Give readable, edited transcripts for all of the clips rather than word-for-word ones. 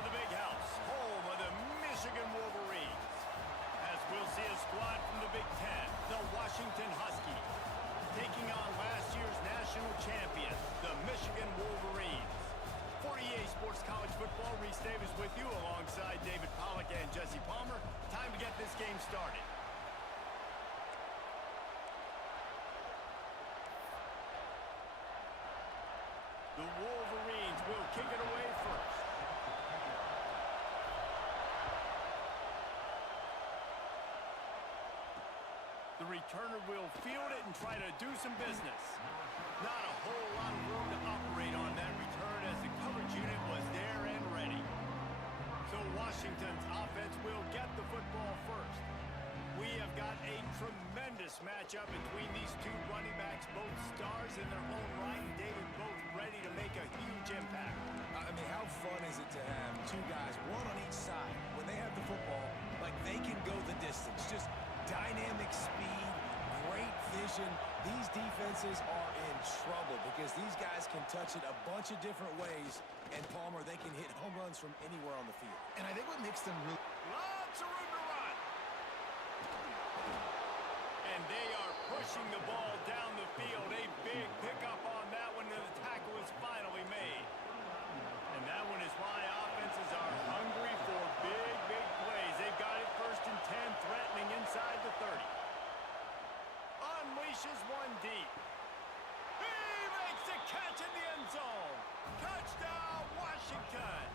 to the big house, home of the Michigan Wolverines. As we'll see a squad from the Big Ten, the Washington Huskies, taking on last year's national champion, the Michigan Wolverines. For EA Sports College Football, Reese Davis with you alongside David Pollack and Jesse Palmer. Time to get this game started. The Wolverines will kick it away first. The returner will field it and try to do some business. Not a whole lot of room to operate on that return as the coverage unit was there and ready. So Washington's offense will get the football first. We have got a tremendous matchup between these two running backs, both stars in their own right, and David, both ready to make a huge impact. I mean, how fun is it to have two guys, one on each side, when they have the football, like they can go the distance. Just dynamic speed, great vision. These defenses are in trouble because these guys can touch it a bunch of different ways, and Palmer, they can hit home runs from anywhere on the field. And I think what makes them really... Lots of room to run. And they are pushing the ball down the field. A big pickup on that one, and the tackle is finally made. And that one is why offenses are hungry for big, big plays. They've got it 1st and 10, threatening inside the 30. Unleashes one deep. He makes the catch in the end zone. Touchdown, Washington.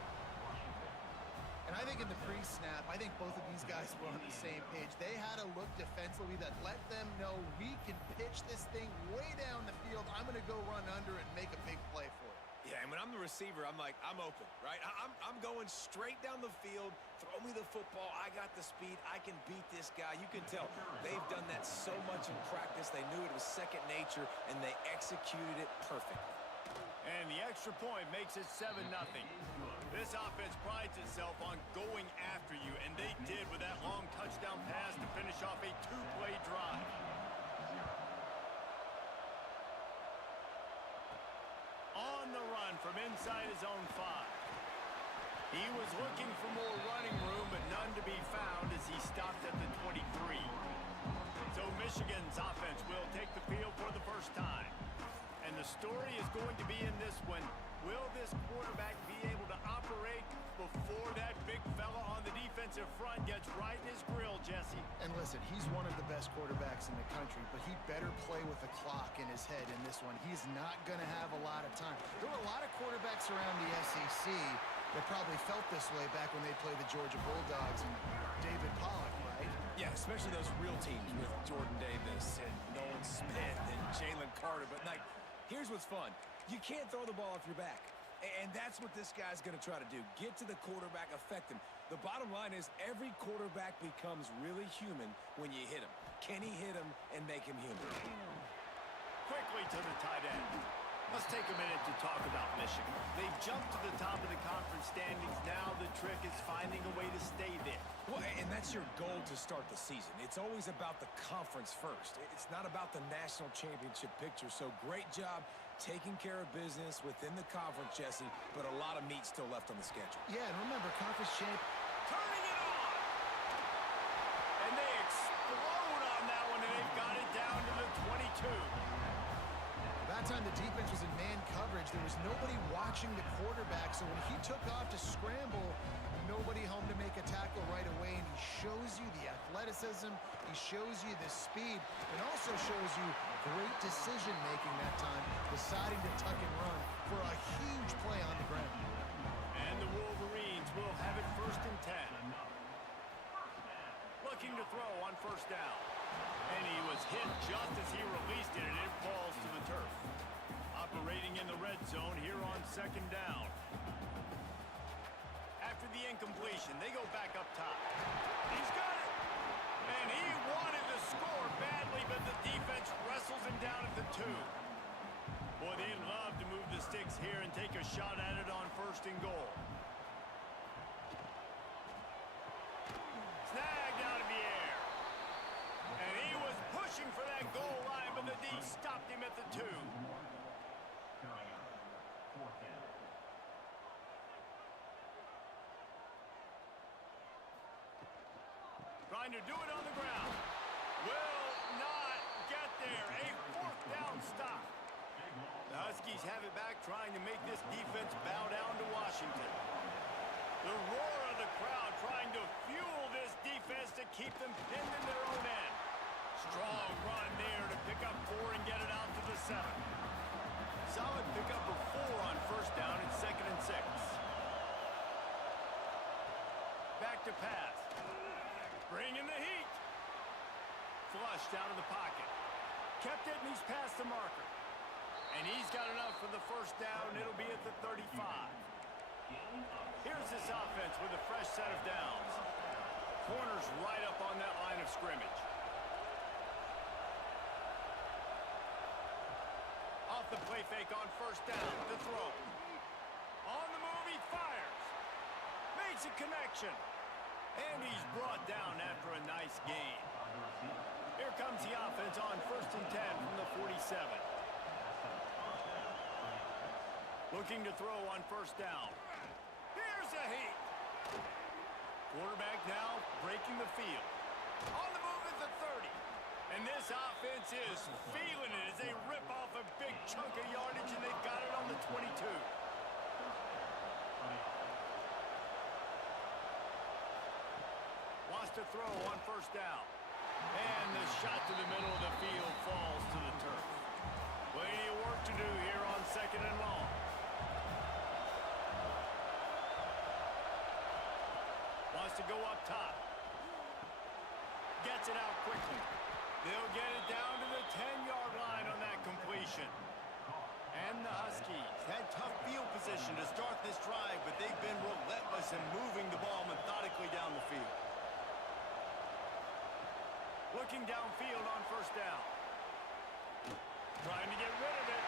And I think in the pre-snap, I think both of these guys were on the same page. They had a look defensively that let them know we can pitch this thing way down the field. I'm going to go run under it and make a big play for it. Yeah, and when I'm the receiver, I'm like, I'm open, right? I'm going straight down the field. Throw me the football. I got the speed. I can beat this guy. You can tell they've done that so much in practice. They knew it was second nature, and they executed it perfectly. And the extra point makes it 7-0. This offense prides itself on going after you, and they did with that long touchdown pass to finish off a two-play drive. On the run from inside his own 5. He was looking for more running room, but none to be found as he stopped at the 23. So Michigan's offense will take the field for the first time. And the story is going to be in this one. Will this quarterback be able to operate before that big fella on the defensive front gets right in his grill, Jesse? And listen, he's one of the best quarterbacks in the country, but he better play with a clock in his head in this one. He's not going to have a lot of time. There were a lot of quarterbacks around the SEC that probably felt this way back when they played the Georgia Bulldogs and David Pollack, right? Yeah, especially those real teams with Jordan Davis and Nolan Smith and Jalen Carter. But, like, here's what's fun. You can't throw the ball off your back. And that's what this guy's going to try to do. Get to the quarterback, affect him. The bottom line is every quarterback becomes really human when you hit him. Can he hit him and make him human? Quickly to the tight end. Let's take a minute to talk about Michigan. They've jumped to the top of the conference standings. Now the trick is finding a way to stay there. Well, and that's your goal to start the season. It's always about the conference first. It's not about the national championship picture. So great job taking care of business within the conference, Jesse, but a lot of meat still left on the schedule. Yeah, and remember, conference champ. Turning it on! And they explode on that one, and they've got it down to the 22. That time the defense was in man coverage. There was nobody watching the quarterback, so when he took off to scramble, nobody home to make a tackle right away, and he shows you the athleticism, he shows you the speed, and also shows you great decision-making that time, deciding to tuck and run for a huge play on the ground. And the Wolverines will have it 1st and 10. Looking to throw on 1st down. And he was hit just as he released it, and it falls to the turf. Operating in the red zone here on 2nd down. After the incompletion, they go back up top. He's got it! And he wanted to score badly, but the defense wrestles him down at the 2. Boy, they'd love to move the sticks here and take a shot at it on 1st and goal. Snagged out of the air. And he was pushing for that goal line, but the D stopped him at the 2. trying to do it on the ground. Will not get there. A fourth down stop. The Huskies have it back, trying to make this defense bow down to Washington. The roar of the crowd trying to fuel this defense to keep them pinned in their own end. Strong run there to pick up 4 and get it out to the 7. Solid pickup of 4 on first down and 2nd and 6. Back to pass. Bring in the heat. Flushed out of the pocket. Kept it, and he's past the marker. And he's got enough for the first down. It'll be at the 35. Here's this offense with a fresh set of downs. Corners right up on that line of scrimmage. Off the play fake on first down. The throw. On the move, he fires. Makes a connection. And he's brought down after a nice gain. Here comes the offense on 1st and 10 from the 47. Looking to throw on first down. Here's a heat. Quarterback now breaking the field. On the move at the 30. And this offense is feeling it as they rip off a big chunk of yardage, and they've got it on the 22. Wants to throw on first down. And the shot to the middle of the field falls to the turf. Plenty of work to do here on 2nd and long. Wants to go up top. Gets it out quickly. They'll get it down to the 10-yard line on that completion. And the Huskies had tough field position to start this drive, but they've been relentless in moving the ball methodically down the field. Looking downfield on first down. Trying to get rid of it.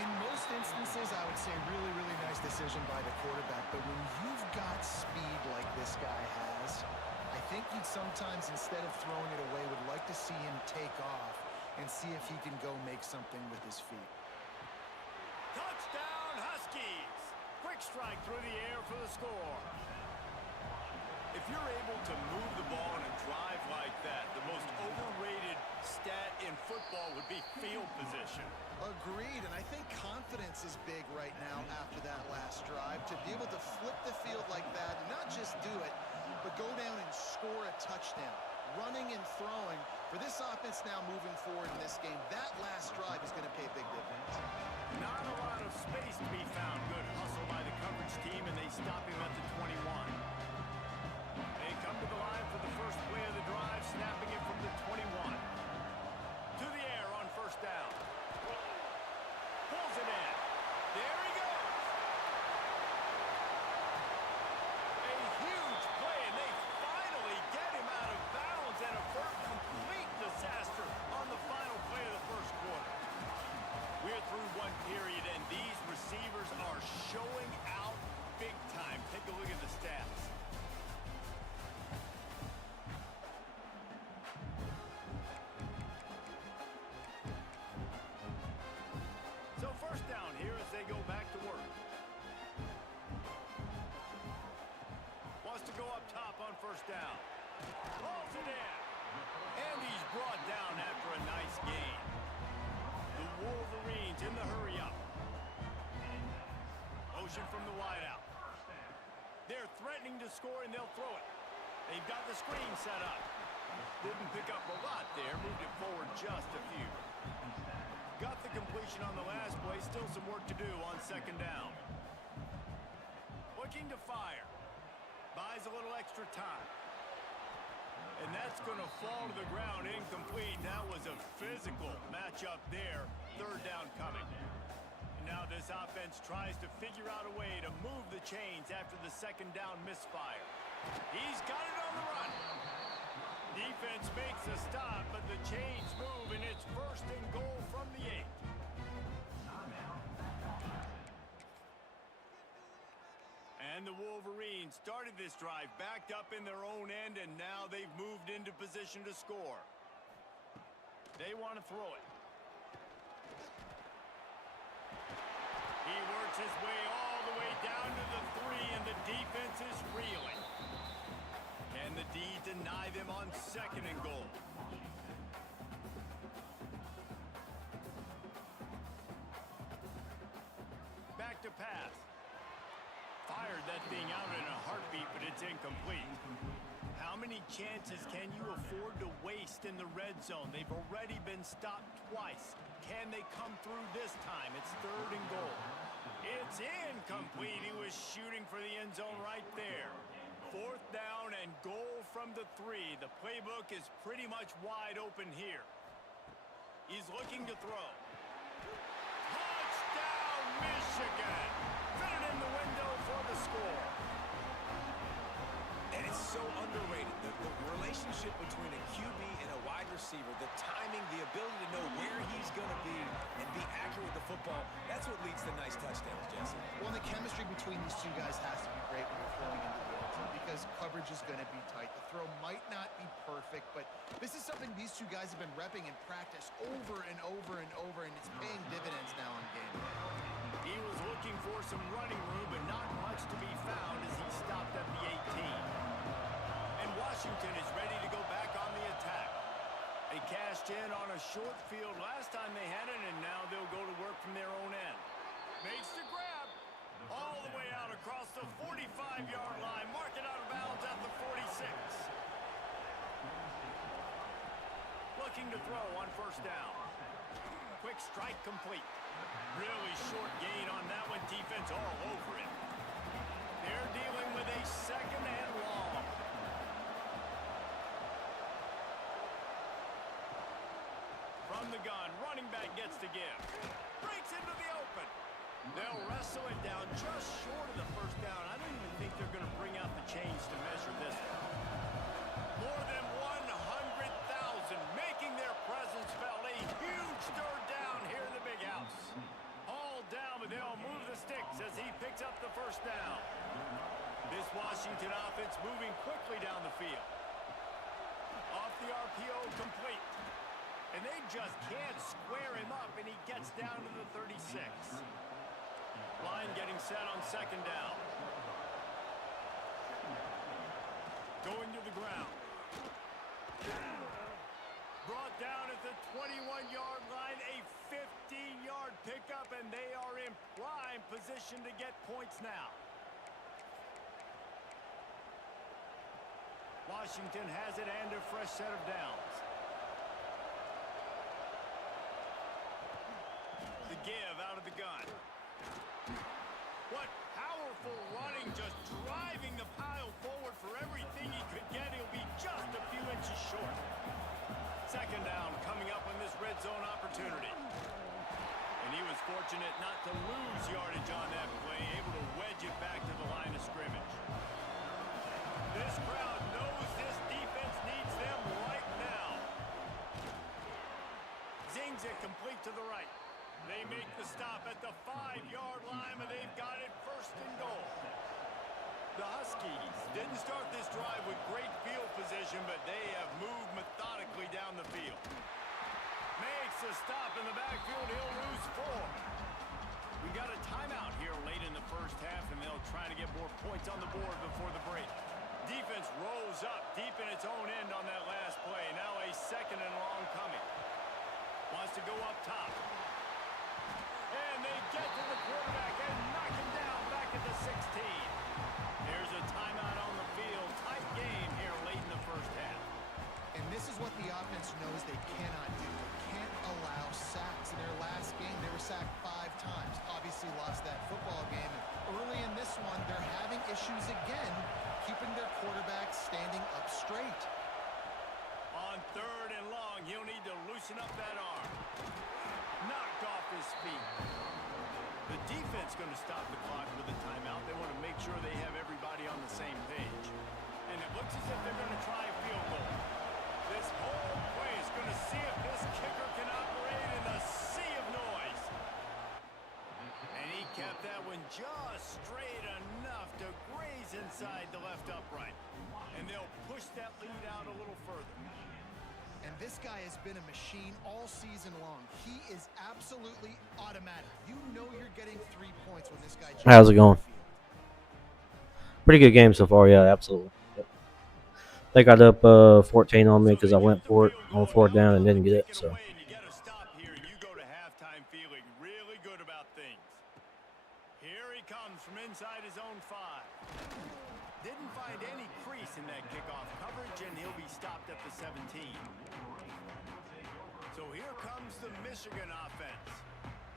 In most instances, I would say really, really nice decision by the quarterback. But when you've got speed like this guy has, I think you'd sometimes, instead of throwing it away, would like to see him take off and see if he can go make something with his feet. Touchdown, Huskies! Quick strike through the air for the score. If you're able to move the ball in a drive like that, the most overrated stat in football would be field position. Agreed, and I think confidence is big right now after that last drive. To be able to flip the field like that, and not just do it, but go down and score a touchdown. Running and throwing. For this offense now moving forward in this game, that last drive is going to pay a big difference. Not a lot of space to be found. Good hustle by the coverage team, and they stop him at the 21. They come to the line for the first play of the drive, snapping it from the 21. To the air on first down. Pulls it in. There he goes. A huge play, and they finally get him out of bounds and avert complete disaster on the final play of the first quarter. We're through one period, and these receivers are showing out big time. Take a look at the stats. So first down here as they go back to work. Wants to go up top on first down. Hauls it in. And he's brought down after a nice gain. The Wolverines in the hurry-up. Motion from the wideout. They're threatening to score, and they'll throw it. They've got the screen set up. Didn't pick up a lot there. Moved it forward just a few. Got the completion on the last play. Still some work to do on second down. Looking to fire. Buys a little extra time. And that's going to fall to the ground incomplete. That was a physical matchup there. Third down coming. And now this offense tries to figure out a way to move the chains after the second down misfire. He's got it on the run. Defense makes a stop, but the chains move, and it's first and goal from the 8. And the Wolverines started this drive backed up in their own end, and now they've moved into position to score. They want to throw it. He works his way all the way down to the 3, and the defense is reeling. Can the D deny try them on 2nd and goal. Back to pass. Fired that thing out in a heartbeat, but it's incomplete. How many chances can you afford to waste in the red zone? They've already been stopped twice. Can they come through this time? It's 3rd and goal. It's incomplete. He was shooting for the end zone right there. 4th down and goal from the 3. The playbook is pretty much wide open here. He's looking to throw. Touchdown, Michigan! Fit it in the window for the score. And it's so underrated. The relationship between a QB and a wide receiver, the timing, the ability to know where he's going to be and be accurate with the football, that's what leads to nice touchdowns, Jesse. Well, the chemistry between these two guys has to be great when you're throwing into the end zone because coverage is going to be tight. The throw might not be perfect, but this is something these two guys have been repping in practice over and over and over, and it's paying dividends now in game. He was looking for some running room, but not much to be found as he stopped at the 18. And Washington is ready to go back on the attack. They cashed in on a short field last time they had it, and now they'll go to work from their own end. Makes the grab. All the way out across the 45-yard line. Mark it out of bounds at the 46. Looking to throw on 1st down. Quick strike complete. Really short gain on that one. Defense all over it. They're dealing with a 2nd and long. From the gun, running back gets to give. Breaks into the open. They'll wrestle it down just short of the 1st down. I don't even think they're going to bring out the chains to measure this one. More than 100,000 making their presence felt. A huge 3rd down here in the big house. All down, but they'll move the sticks as he picks up the 1st down. This Washington offense moving quickly down the field. Off the RPO, complete. And they just can't square him up, and he gets down to the 36. Line getting set on 2nd down. Going to the ground. Brought down at the 21-yard line, a 15-yard pickup, and they are in prime position to get points now. Washington has it and a fresh set of downs. The give out of the gun. What powerful running, just driving the pile forward for everything he could get. He'll be just a few inches short. 2nd down coming up on this red zone opportunity. And he was fortunate not to lose yardage on that play, able to wedge it back to the line of scrimmage. This crowd knows this defense needs them right now. Zings it complete to the right. They make the stop at the 5-yard line, but they've got it 1st and goal. The Huskies didn't start this drive with great field position, but they have moved methodically down the field. Makes a stop in the backfield. He'll lose 4. We got a timeout here late in the 1st half, and they'll try to get more points on the board before the break. Defense rolls up deep in its own end on that last play. Now a 2nd and long coming. Wants to go up top. And they get to the quarterback and knock him down back at the 16. There's a timeout on the field. Tight game here late in the 1st half. And this is what the offense knows they cannot do. They can't allow sacks. In their last game, they were sacked 5 times. Obviously lost that football game. And early in this one, they're having issues again, keeping their quarterback standing up straight. On 3rd and long, he'll need to loosen up that arm. Knocked off his feet. The defense going to stop the clock with a timeout. They want to make sure they have everybody on the same page. And it looks as if they're going to try a field goal. This whole play is going to see if this kicker can operate in the sea of noise. And he kept that one just straight enough to graze inside the left upright. And they'll push that lead out a little further. And this guy has been a machine all season long. He is absolutely automatic. You know you're getting 3 points when this guy How's it going? Pretty good game so far, yeah, absolutely. Yep. they got up 14 on me because I went for it on fourth down and didn't get it. So. And you get a stop here. You go to halftime feeling really good about things. Here he comes from inside his own 5. Didn't find any crease in that kickoff coverage, and he'll be stopped at the 17. So here comes the Michigan offense.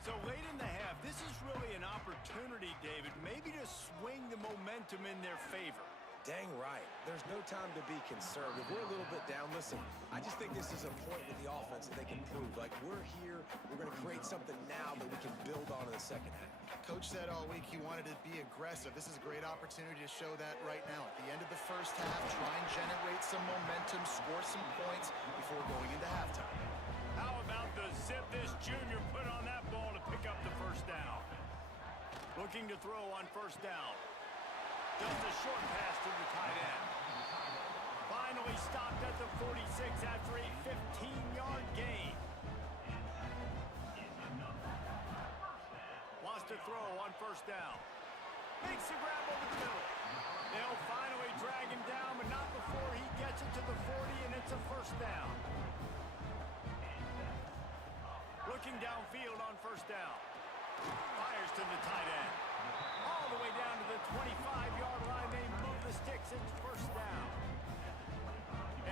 So late in the half, this is really an opportunity, David, maybe to swing the momentum in their favor. Dang right. There's no time to be conservative. We're a little bit down. Listen, I just think this is a point with the offense that they can prove. Like, we're here. We're going to create something now that we can build on in the second half. Coach said all week he wanted to be aggressive. This is a great opportunity to show that right now. At the end of the first half, try and generate some momentum, score some points before going into halftime. How about the zip this junior put on that ball to pick up the first down? Looking to throw on first down. Just a short pass to the tight end. Finally stopped at the 46 after a 15-yard gain. Wants to throw on first down. Makes the grab over the middle. They'll finally drag him down, but not before he gets it to the 40, and it's a first down. Looking downfield on first down. Fires to the tight end. All the way down to the 25-yard line. They move the sticks. It's first down.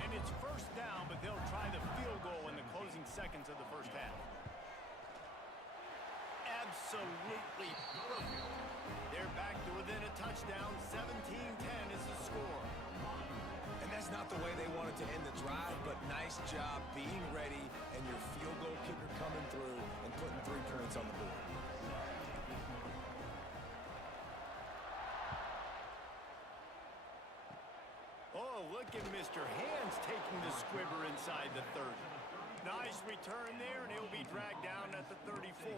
And it's first down, but they'll try the field goal in the closing seconds of the first half. Absolutely perfect. They're back to within a touchdown. 17-10 is the score. And that's not the way they wanted to end the drive, but nice job being ready and your field goal kicker coming through and putting 3 points on the board. Oh, look at Mr. Hands taking the squibber inside the 30. Nice return there, and he'll be dragged down at the 34.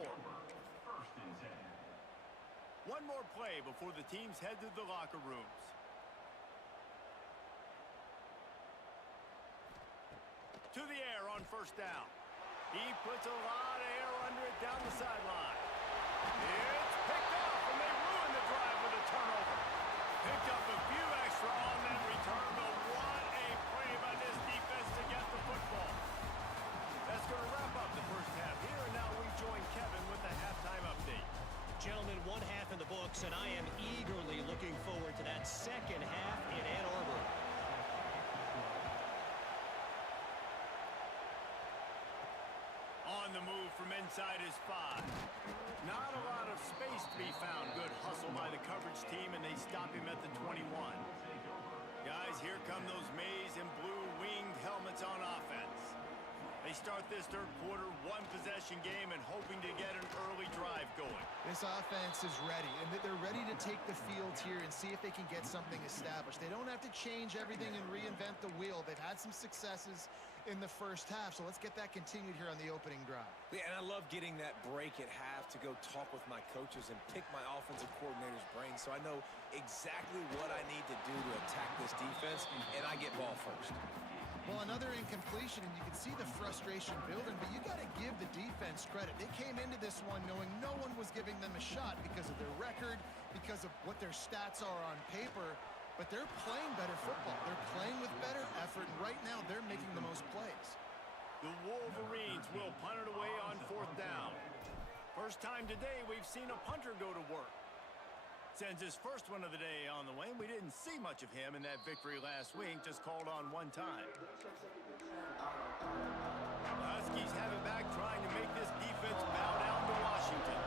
One more play before the teams head to the locker rooms. To the air on first down. He puts a lot of air under it down the sideline. It's picked off, and they ruin the drive with a turnover. Picked up a few extra on that return, but what a play by this defense to get the football. That's going to wrap up the first half here, and now we join Kevin with the halftime update. Gentlemen, one half in the books, and I am eagerly looking forward to that second half in Ann Arbor. On the move from inside his 5. Not a lot of space to be found. Good hustle by the coverage team, and they stop him at the 21. Guys, here come those maize and blue winged helmets on offense. They start this third quarter, one-possession game, and hoping to get an early drive going. This offense is ready, and they're ready to take the field here and see if they can get something established. They don't have to change everything and reinvent the wheel. They've had some successes in the first half, so let's get that continued here on the opening drive. Yeah, and I love getting that break at half to go talk with my coaches and pick my offensive coordinator's brain so I know exactly what I need to do to attack this defense, and I get ball first. Well, another incompletion, and you can see the frustration building, but you got to give the defense credit. They came into this one knowing no one was giving them a shot because of their record, because of what their stats are on paper, but they're playing better football. They're playing with better effort, and right now they're making the most plays. The Wolverines will punt it away on fourth down. First time today we've seen a punter go to work. Sends his first one of the day on the way. We didn't see much of him in that victory last week, just called on one time. The Huskies have it back, trying to make this defense bow down to Washington.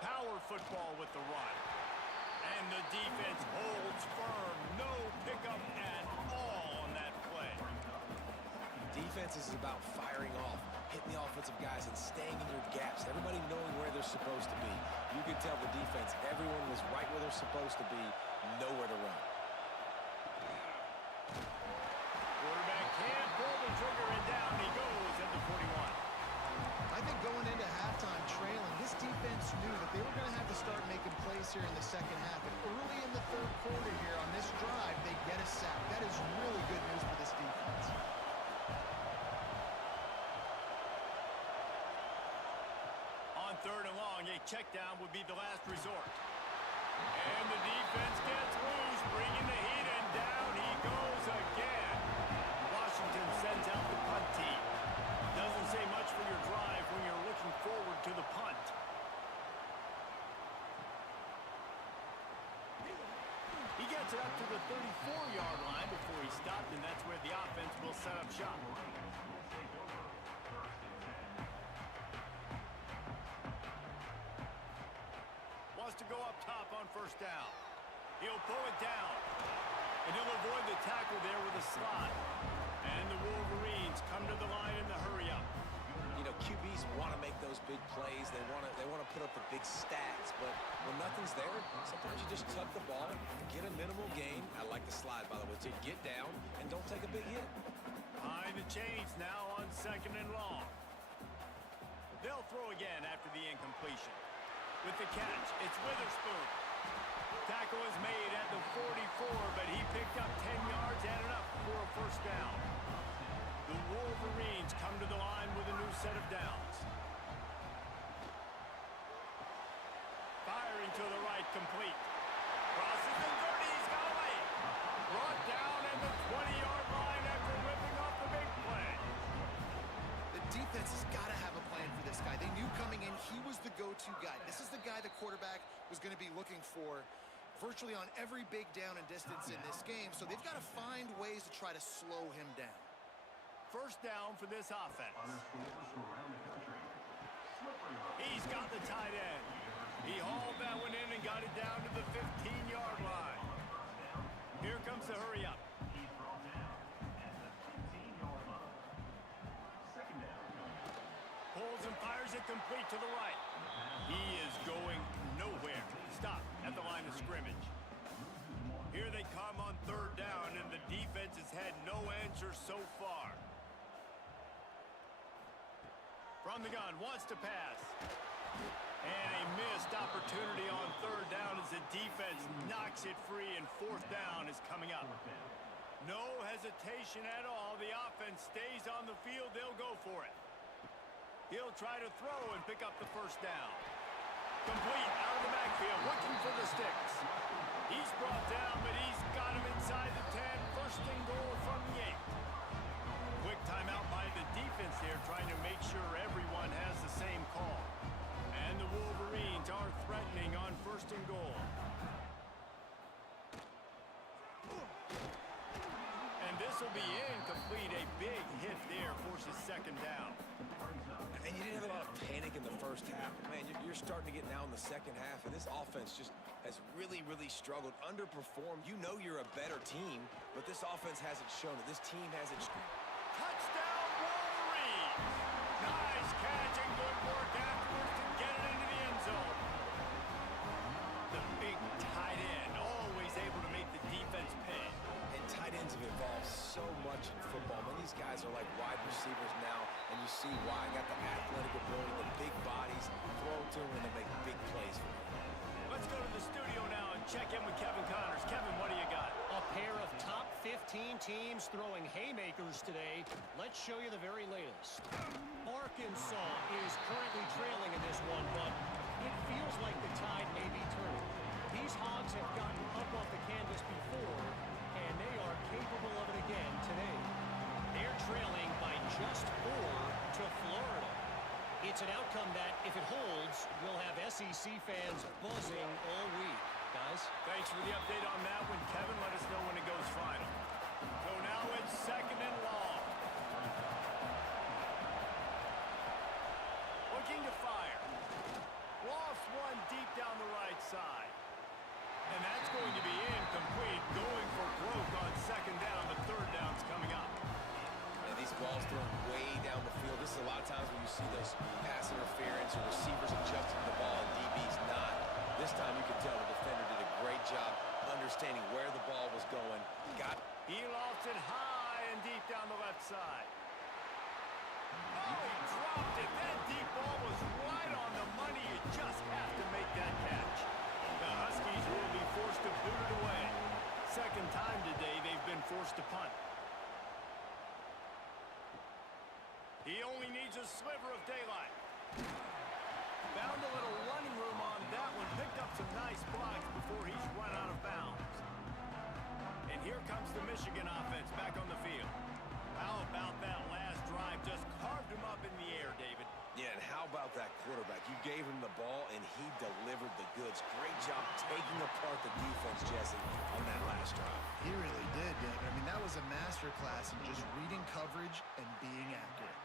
Power football with the run. And the defense holds firm. No pickup at all on that play. Defense is about firing off, hitting the offensive guys and staying in your gaps, everybody knowing where they're supposed to be. You could tell the defense, everyone was right where they're supposed to be, nowhere to run. Quarterback can't pull the trigger, and down he goes at the 41. I think going into halftime trailing, this defense knew that they were going to have to start making plays here in the second half. And early in the third quarter here on this drive, they get a sack. That is really good news for this defense. On third and long, a check down would be the last resort. And the defense Gets it up to the 34-yard line before he stopped, and that's where the offense will set up shop. Wants to go up top on first down. He'll pull it down. And he'll avoid the tackle there with a slot. And the Wolverines come to the line in the hurry-up. You know, QBs want to make those big plays. They want to put up the big stats. But when nothing's there, sometimes you just tuck the ball, get a minimal gain. I like the slide, by the way, to get down and don't take a big hit. Behind the chains now on 2nd and long. They'll throw again after the incompletion. With the catch, it's Witherspoon. Tackle is made at the 44, but he picked up 10 yards and enough for a first down. The Wolverines come to the line with a new set of downs. Firing to the right, complete. Crosses the 30, he's got away. Brought down at the 20-yard line after whipping off the big play. The defense has got to have a plan for this guy. They knew coming in he was the go-to guy. This is the guy the quarterback was going to be looking for virtually on every big down and distance in this game. So they've got to find ways to try to slow him down. First down for this offense. He's got the tight end. He hauled that one in and got it down to the 15-yard line. Here comes the hurry-up. Pulls and fires it complete to the right. He is going nowhere. Stop at the line of scrimmage. Here they come on 3rd down, and the defense has had no answer so far. From the gun, wants to pass. And a missed opportunity on 3rd down as the defense knocks it free, and 4th down is coming up. No hesitation at all. The offense stays on the field. They'll go for it. He'll try to throw and pick up the first down. Complete out of the backfield, looking for the sticks. He's brought down, but he's got him inside the 10. First and goal from the 8. Quick timeout by the defense there, trying to make sure everyone has the same call. And the Wolverines are threatening on 1st and goal. And this will be incomplete. A big hit there forces 2nd down. And you didn't have a lot of panic in the first half. Man, you're starting to get now in the second half, and this offense just has really, really struggled, underperformed. You know you're a better team, but this offense hasn't shown it. This team hasn't. Touchdown, Wolverines! Nice catch and good work afterwards to get it into the end zone. The big tight end, always able to make the defense pay. And tight ends have evolved so much in football. I mean, these guys are like wide receivers now, and you see why. Got the athletic ability, the big bodies, throw to them, and they make big plays for them. Let's go to the studio now and check in with Kevin Connors. Kevin, what do you got? A pair of top 15 teams throwing haymakers today. Let's show you the very latest. Arkansas is currently trailing in this one, but it feels like the tide may be turning. These Hogs have gotten up off the canvas before, and they are capable of it again today. They're trailing by just 4 to Florida. It's an outcome that, if it holds, will have SEC fans buzzing all week. Guys? Thanks for the update on that one, Kevin. Let us know when it goes final. So now it's 2nd and long. Looking to fire. Lost one deep down the right side. And that's going to be incomplete. Going for broke on 2nd down. The 3rd down's coming up. And these balls thrown way down the field. This is a lot of times when you see those pass interference or receivers adjusting the ball and DB's not. This time you can tell the defender did a great job understanding where the ball was going. He lofts it high and deep down the left side. Oh, he dropped it. That deep ball was right on the money. You just have to make that catch. The Huskies will be forced to boot it away. 2nd time today they've been forced to punt. He only needs a sliver of daylight. Found a little running room on that one. Picked up some nice blocks before he's run out of bounds. And here comes the Michigan offense back on the field. How about that last drive? Just carved him up in the air, David. Yeah, and how about that quarterback. You gave him the ball, and he delivered the goods. Great job taking apart the defense, Jesse, on that last drive. He really did, David. I mean, that was a masterclass in just reading coverage and being accurate.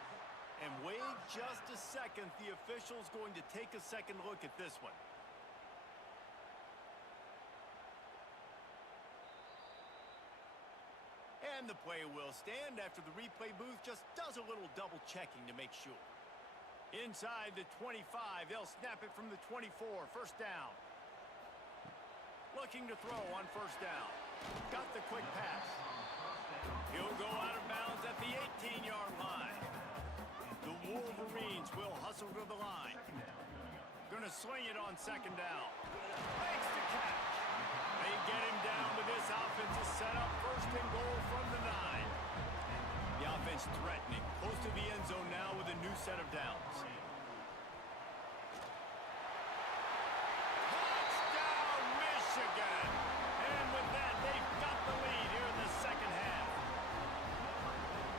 And wait just a second. The official's going to take a second look at this one. And the play will stand after the replay booth just does a little double checking to make sure. Inside the 25, they'll snap it from the 24, first down. Looking to throw on first down. Got the quick pass. He'll go out of bounds at the 18-yard line. The Wolverines will hustle to the line. Gonna swing it on second down. Makes the catch. They get him down, but this offense is set up first and goal from the 9. The offense threatening, close to the end zone now with a new set of downs. Touchdown, Michigan! And with that, they've got the lead here in the second half.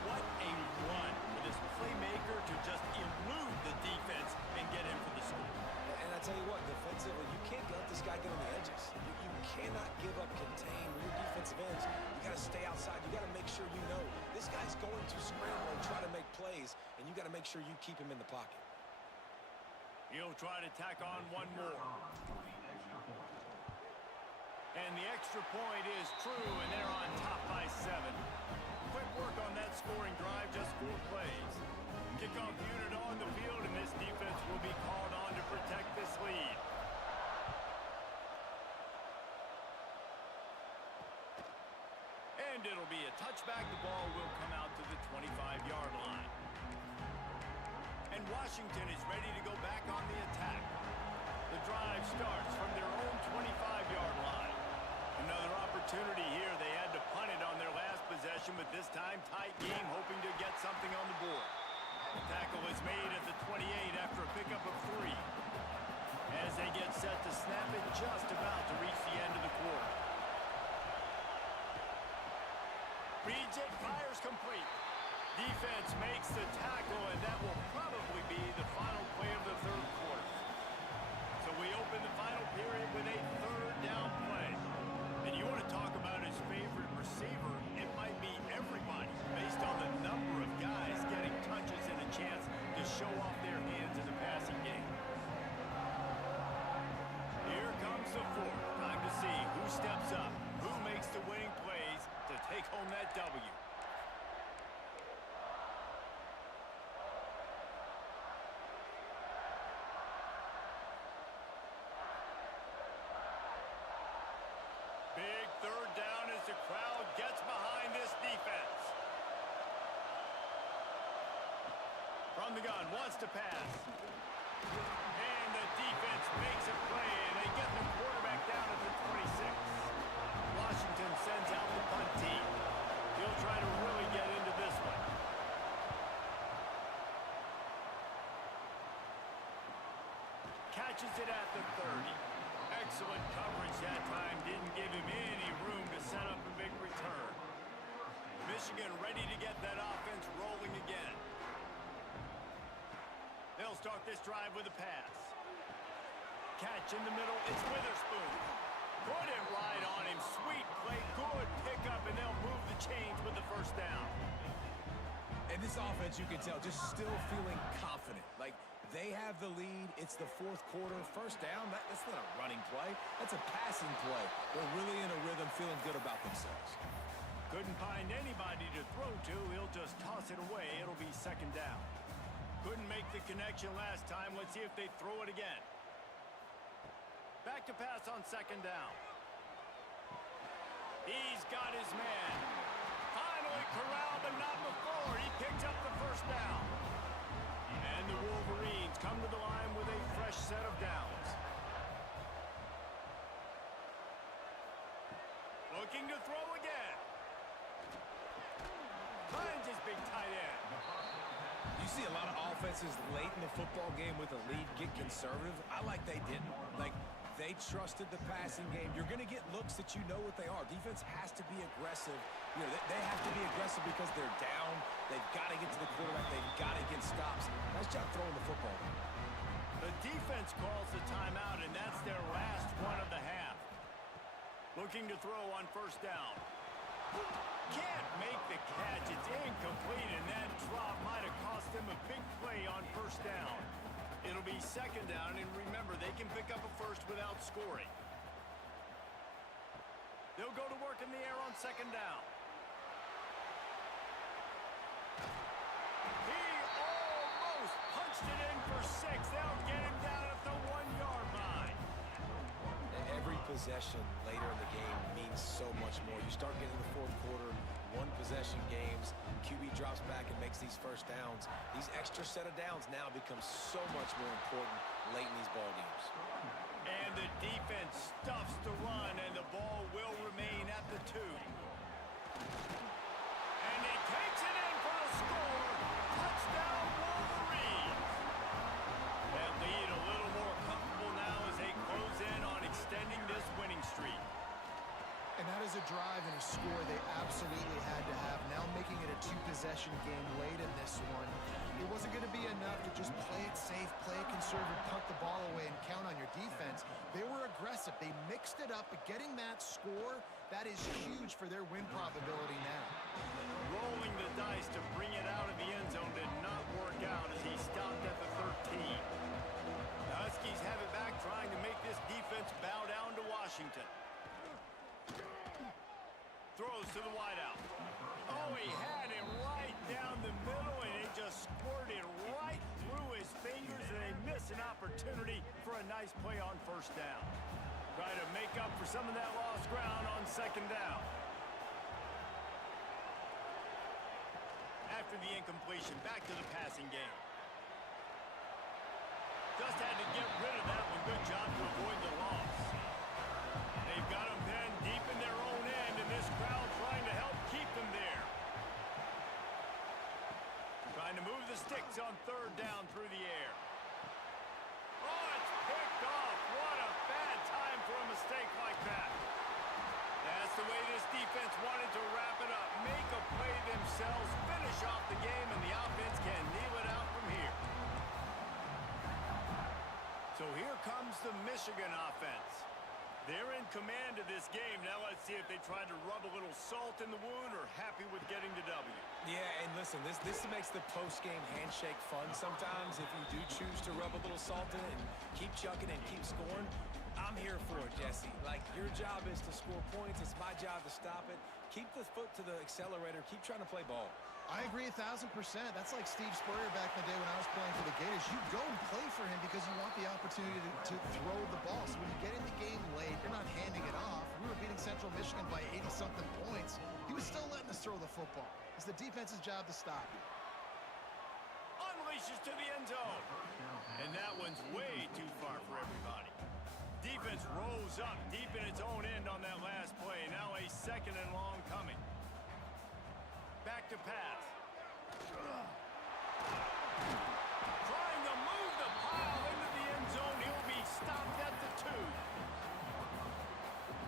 What a run for this playmaker to just elude the defense and get in for the score. And I tell you what, defensively, you can't let this guy get on the edges. You cannot give up contain your defensive ends. You got to stay outside. You got to make sure you know this guy's going to scramble and try to make plays, and you got to make sure you keep him in the pocket. He'll try to tack on one more. And the extra point is true, and they're on top by 7. Quick work on that scoring drive, just 4 plays. Kickoff unit on the field, and this defense will be called on to protect this lead. And it'll be a touchback. The ball will come out to the 25-yard line. And Washington is ready to go back on the attack. The drive starts from their own 25-yard line. Another opportunity here. They had to punt it on their last possession, but this time tight game, hoping to get something on the board. The tackle is made at the 28 after a pickup of 3. As they get set to snap it, just about to reach the end of the quarter. Reads it, fires complete. Defense makes the tackle, and that will probably be the final play of the third quarter. So we open the final period with a third down play. And you want to talk about his favorite receiver, it might be everybody, based on the number of guys getting touches and a chance to show off their hands in the passing game. Here comes the fourth. Time to see who steps up, who makes the winning plays to take home that W. Big third down as the crowd gets behind this defense. From the gun, wants to pass. And the defense makes a play, and they get the quarterback down at the 26. Washington sends out the punt team. He'll try to really get into this one. Catches it at the 30. Excellent coverage that time. Didn't give him any room to set up a big return. Michigan ready to get that offense rolling again. They'll start this drive with a pass. Catch in the middle. It's Witherspoon. Put it right on him. Sweet play. Good pickup, and they'll move the chains with the first down. And this offense, you can tell, just still feeling confident. Like, they have the lead. It's the fourth quarter. First down, that's not a running play. That's a passing play. They're really in a rhythm, feeling good about themselves. Couldn't find anybody to throw to. He'll just toss it away. It'll be second down. Couldn't make the connection last time. Let's see if they throw it again. Back to pass on second down. He's got his man. Finally corralled, but not before. He picked up the first down. And the Wolverines come to the line with a fresh set of downs. Looking to throw again. Finds his big tight end. You see a lot of offenses late in the football game with a lead get conservative. I like they didn't. Like, they trusted the passing game. You're going to get looks that you know what they are. Defense has to be aggressive. You know, they have to be aggressive because they're down. They've got to get to the quarterback. They've got to get stops. Nice job throwing the football. The defense calls the timeout, and that's their last one of the half. Looking to throw on first down. Can't make the catch. It's incomplete, and that drop might have cost them a big play on first down. It'll be second down, and remember, they can pick up a first without scoring. They'll go to work in the air on second down. He almost punched it in for 6. They'll get him down at the 1-yard line. Every possession later in the game means so much more. You start getting the fourth quarter, one-possession games, QB drops back and makes these first downs. These extra set of downs now become so much more important late in these ball games. And the defense stuffs the run, and the ball will remain at the 2. And he takes it in for the score. Touchdown, Wolverines. That lead a little more comfortable now as they close in on extending this winning streak. And that is a drive and a score they absolutely had to have. Now making it a 2-possession game late in this one. It wasn't going to be enough to just play it safe, play it conservative, punt the ball away, and count on your defense. They were aggressive. They mixed it up, but getting that score, that is huge for their win probability now. Rolling the dice to bring it out of the end zone did not work out as he stopped at the 13. The Huskies have it back, trying to make this defense bow down to Washington. Throws to the wideout. Oh, he had it right down the middle, and it just squirted right through his fingers, and they miss an opportunity for a nice play on first down. Try to make up for some of that lost ground on second down. After the incompletion, back to the passing game. Just had to get rid of that one. Good job to avoid the loss. They've got them pinned deep in their own end, and this crowd trying to help keep them there. Trying to move the sticks on third down through the air. Oh, it's picked off. What a bad time for a mistake like that. That's the way this defense wanted to wrap it up. Make a play themselves, finish off the game, and the offense can kneel it out from here. So here comes the Michigan offense. They're in command of this game. Now let's see if they try to rub a little salt in the wound or happy with getting the W. Yeah, and listen, this makes the post-game handshake fun sometimes. If you do choose to rub a little salt in it and keep chucking and keep scoring, I'm here for it, Jesse. Like, your job is to score points. It's my job to stop it. Keep the foot to the accelerator. Keep trying to play ball. I agree 1,000%. That's like Steve Spurrier back in the day when I was playing for the Gators. You go and play for him because you want the opportunity to throw the ball. So when you get in the game late, you're not handing it off. We were beating Central Michigan by 80-something points. He was still letting us throw the football. It's the defense's job to stop you. Unleashes to the end zone. And that one's way too far for everybody. Defense rose up deep in its own end on that last play. Now a second and long coming. Back to pass. Trying to move the pile into the end zone. He'll be stopped at the 2.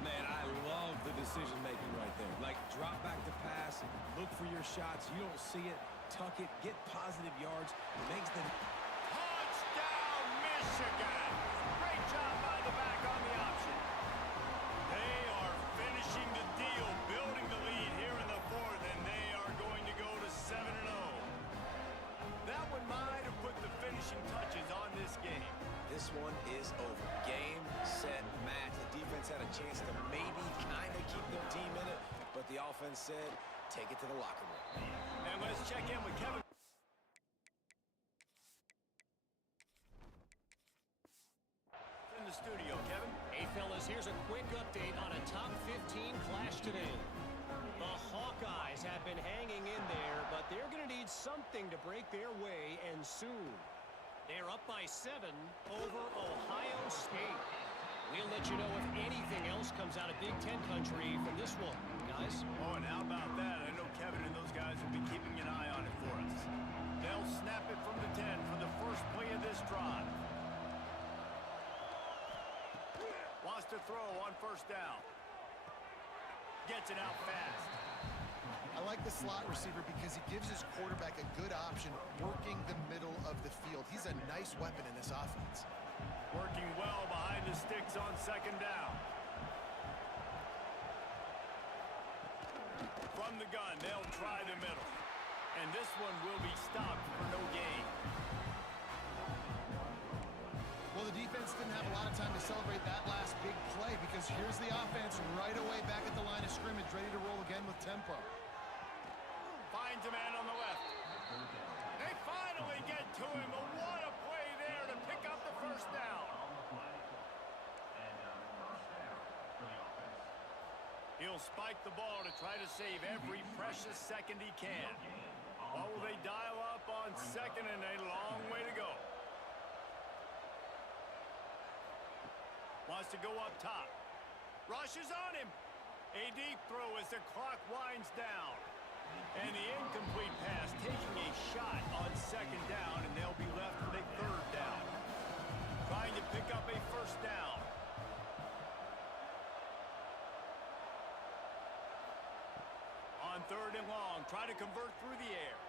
Man, I love the decision-making right there. Like, drop back to pass, look for your shots. You don't see it, tuck it, get positive yards. Makes the... Touchdown, Michigan! Great job by the back on the option. They are finishing the deal, building the lead here in the 4th, and they are going to go to 7-0. That one might have put the finishing touches on this game. This one is over. Game, set, match. The defense had a chance to maybe kind of keep their team in it, but the offense said, take it to the locker room. And let's check in with Kevin. In the studio, Kevin. Hey, fellas, here's a quick update on a top 15 clash today. The Hawkeyes have been hanging in there, but they're going to need something to break their way, and soon. They're up by 7 over Ohio State. We'll let you know if anything else comes out of Big Ten country from this one, guys. Oh, and how about that? I know Kevin and those guys will be keeping an eye on it for us. They'll snap it from the 10 for the first play of this drive. Wants to throw on first down. Gets it out fast. I like the slot receiver because he gives his quarterback a good option working the middle of the field. He's a nice weapon in this offense. Working well behind the sticks on second down. From the gun, they'll try the middle. And this one will be stopped for no gain. Well, the defense didn't have a lot of time to celebrate that last big play because here's the offense right away back at the line of scrimmage, ready to roll again with tempo. Finds a man on the left. They finally get to him. But what a play there to pick up the first down. He'll spike the ball to try to save every precious second he can. What will they dial up on second and a long way to go? Wants to go up top. Rushes on him. A deep throw as the clock winds down. And the incomplete pass taking a shot on second down, and they'll be left with a third down. Trying to pick up a first down. On third and long, try to convert through the air.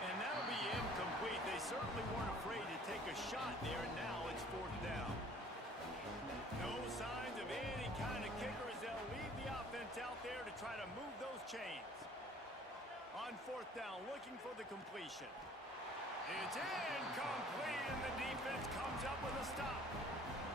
And that'll be incomplete. They certainly weren't afraid to take a shot there, and now it's fourth down. No signs of any kind of kicker as they'll leave the offense out there to try to move those chains. On fourth down, looking for the completion. It's incomplete, and the defense comes up with a stop.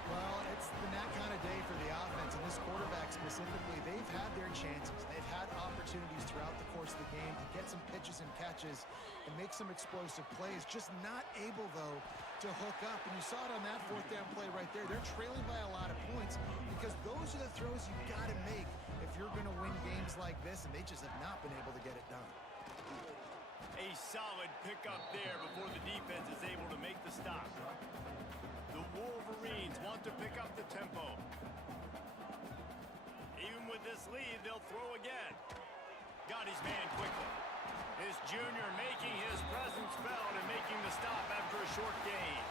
Well, it's been that kind of day for the offense, and this quarterback specifically, they've had their chances. They've had opportunities throughout the course of the game to get some pitches and catches and make some explosive plays, just not able, though, to hook up. And you saw it on that fourth down play right there. They're trailing by a lot of points because those are the throws you've got to make if you're going to win games like this, and they just have not been able to get it done. A solid pickup there before the defense is able to make the stop. The Wolverines want to pick up the tempo. Even with this lead, they'll throw again. Got his man quickly. His junior making his presence felt and making the stop after a short gain.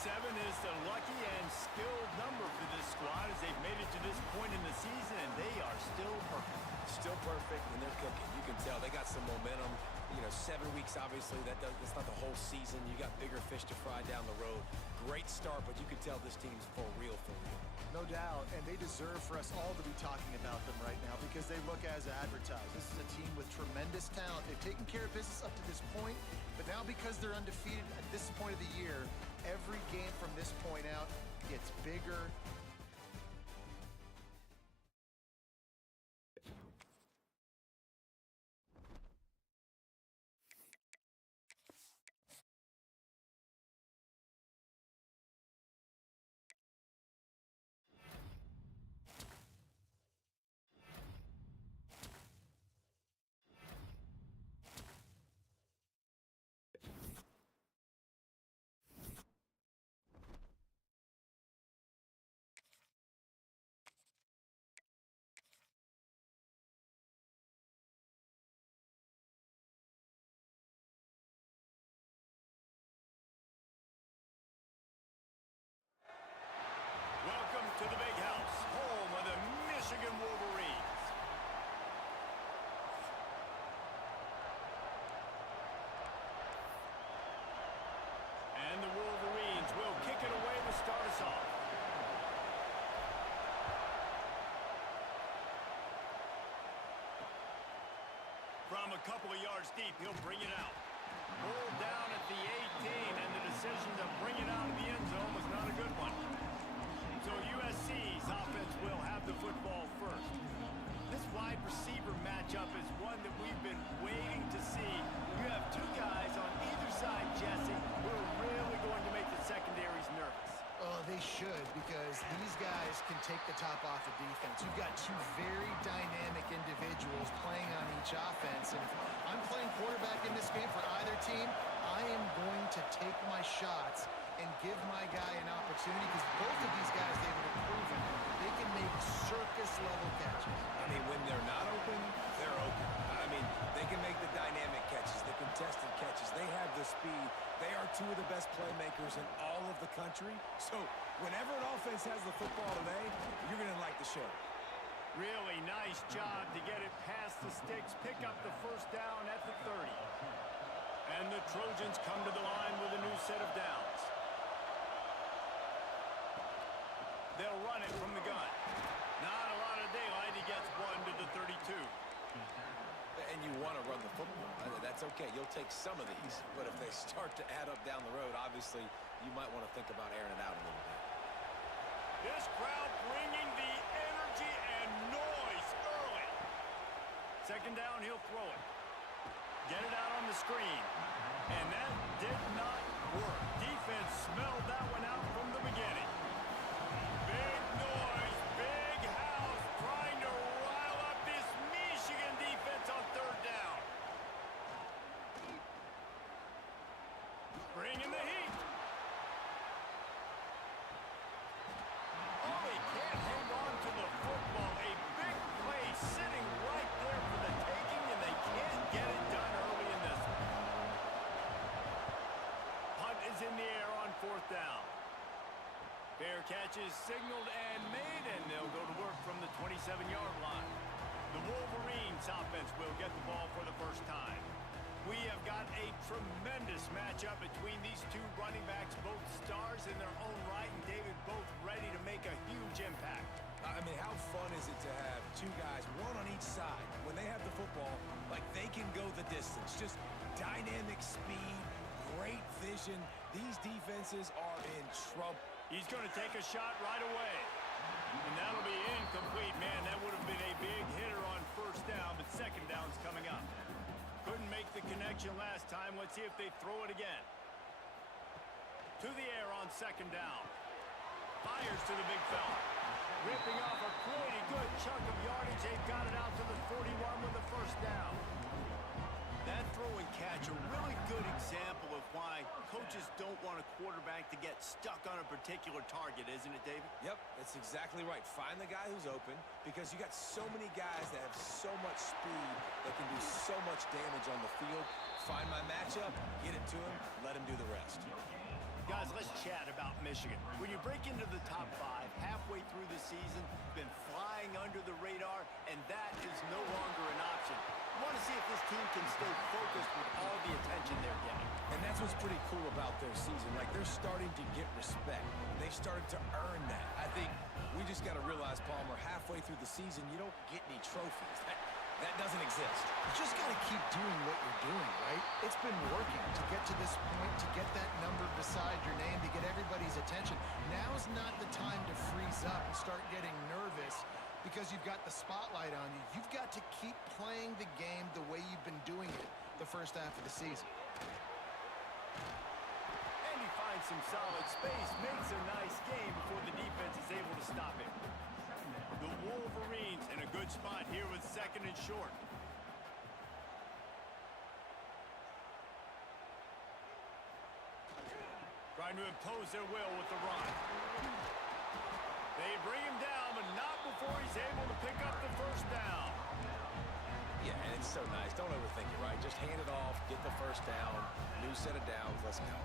7 is the lucky and skilled number for this squad as they've made it to this point in the season, and they are still perfect. Still perfect, and they're cooking. You can tell they got some momentum. You know, 7 weeks, obviously, that's not the whole season. You got bigger fish to fry down the road. Great start, but you can tell this team's for real, for real. No doubt, and they deserve for us all to be talking about them right now because they look as advertised. This is a team with tremendous talent. They've taken care of business up to this point, but now because they're undefeated at this point of the year, every game from this point out gets bigger. Welcome to the Big House, home of the Michigan Wolverines. And the Wolverines will kick it away to start us off. From a couple of yards deep, he'll bring it out. Pulled down at the 18, and the decision to bring it out of the end zone was not a good one. So USC's offense will have the football first. This wide receiver matchup is one that we've been waiting to see. You have two guys on either side, Jesse, who are really going to make the secondaries nervous. Oh, they should, because these guys can take the top off the defense. You've got two very dynamic individuals playing on each offense. And if I'm playing quarterback in this game for either team, I am going to take my shots and give my guy an opportunity because both of these guys, they've proven they can make circus-level catches. I mean, when they're not open, they're open. I mean, they can make the dynamic catches, the contested catches. They have the speed. They are two of the best playmakers in all of the country. So whenever an offense has the football today, you're going to like the show. Really nice job to get it past the sticks, pick up the first down at the 30. And the Trojans come to the line with a new set of downs. They'll run it from the gun. Not a lot of daylight. He gets one to the 32. And you want to run the football. That's okay. You'll take some of these. But if they start to add up down the road, obviously, you might want to think about airing it out a little bit. This crowd bringing the energy and noise early. Second down, he'll throw it. Get it out on the screen. And that did not work. Defense smelled that one out from the beginning. Big noise, big house, trying to rile up this Michigan defense on third down. Bringing the heat. Oh, he can't hang on to the football. A big play sitting right there for the taking, and they can't get it done early in this one. Punt is in the air on fourth down. Fair catch is signaled and made, and they'll go to work from the 27-yard line. The Wolverines offense will get the ball for the first time. We have got a tremendous matchup between these two running backs, both stars in their own right, and David, both ready to make a huge impact. I mean, how fun is it to have two guys, one on each side, when they have the football, like they can go the distance. Just dynamic speed, great vision. These defenses are in trouble. He's going to take a shot right away. And that'll be incomplete. Man, that would have been a big hitter on first down, but second down's coming up. Couldn't make the connection last time. Let's see if they throw it again. To the air on second down. Fires to the big fella. Ripping off a pretty good chunk of yardage. They've got it out to the 41 with the first down. That throw and catch, a really good example of why coaches don't want a quarterback to get stuck on a particular target, isn't it, David? Yep, that's exactly right. Find the guy who's open, because you got so many guys that have so much speed that can do so much damage on the field. Find my matchup, get it to him, let him do the rest. Guys, let's chat about Michigan. When you break into the top 5 halfway through the season, been flying under the radar, and that is no longer an option. You want to see if this team can stay focused with all the attention they're getting. And that's what's pretty cool about their season. Like, they're starting to get respect. They've started to earn that. I think we just got to realize, Palmer, halfway through the season, you don't get any trophies. That doesn't exist. You just got to keep doing what you're doing, right? It's been working to get to this point, to get that number beside your name, to get everybody's attention. Now's not the time to freeze up and start getting nervous because you've got the spotlight on you. You've got to keep playing the game the way you've been doing it the first half of the season. And he finds some solid space, makes a nice game before the defense is able to stop him. The Wolverines in a good spot here with second and short. Trying to impose their will with the run. They bring him down, but not before he's able to pick up the first down. Yeah, and it's so nice. Don't overthink it, right? Just hand it off, get the first down, new set of downs, let's go.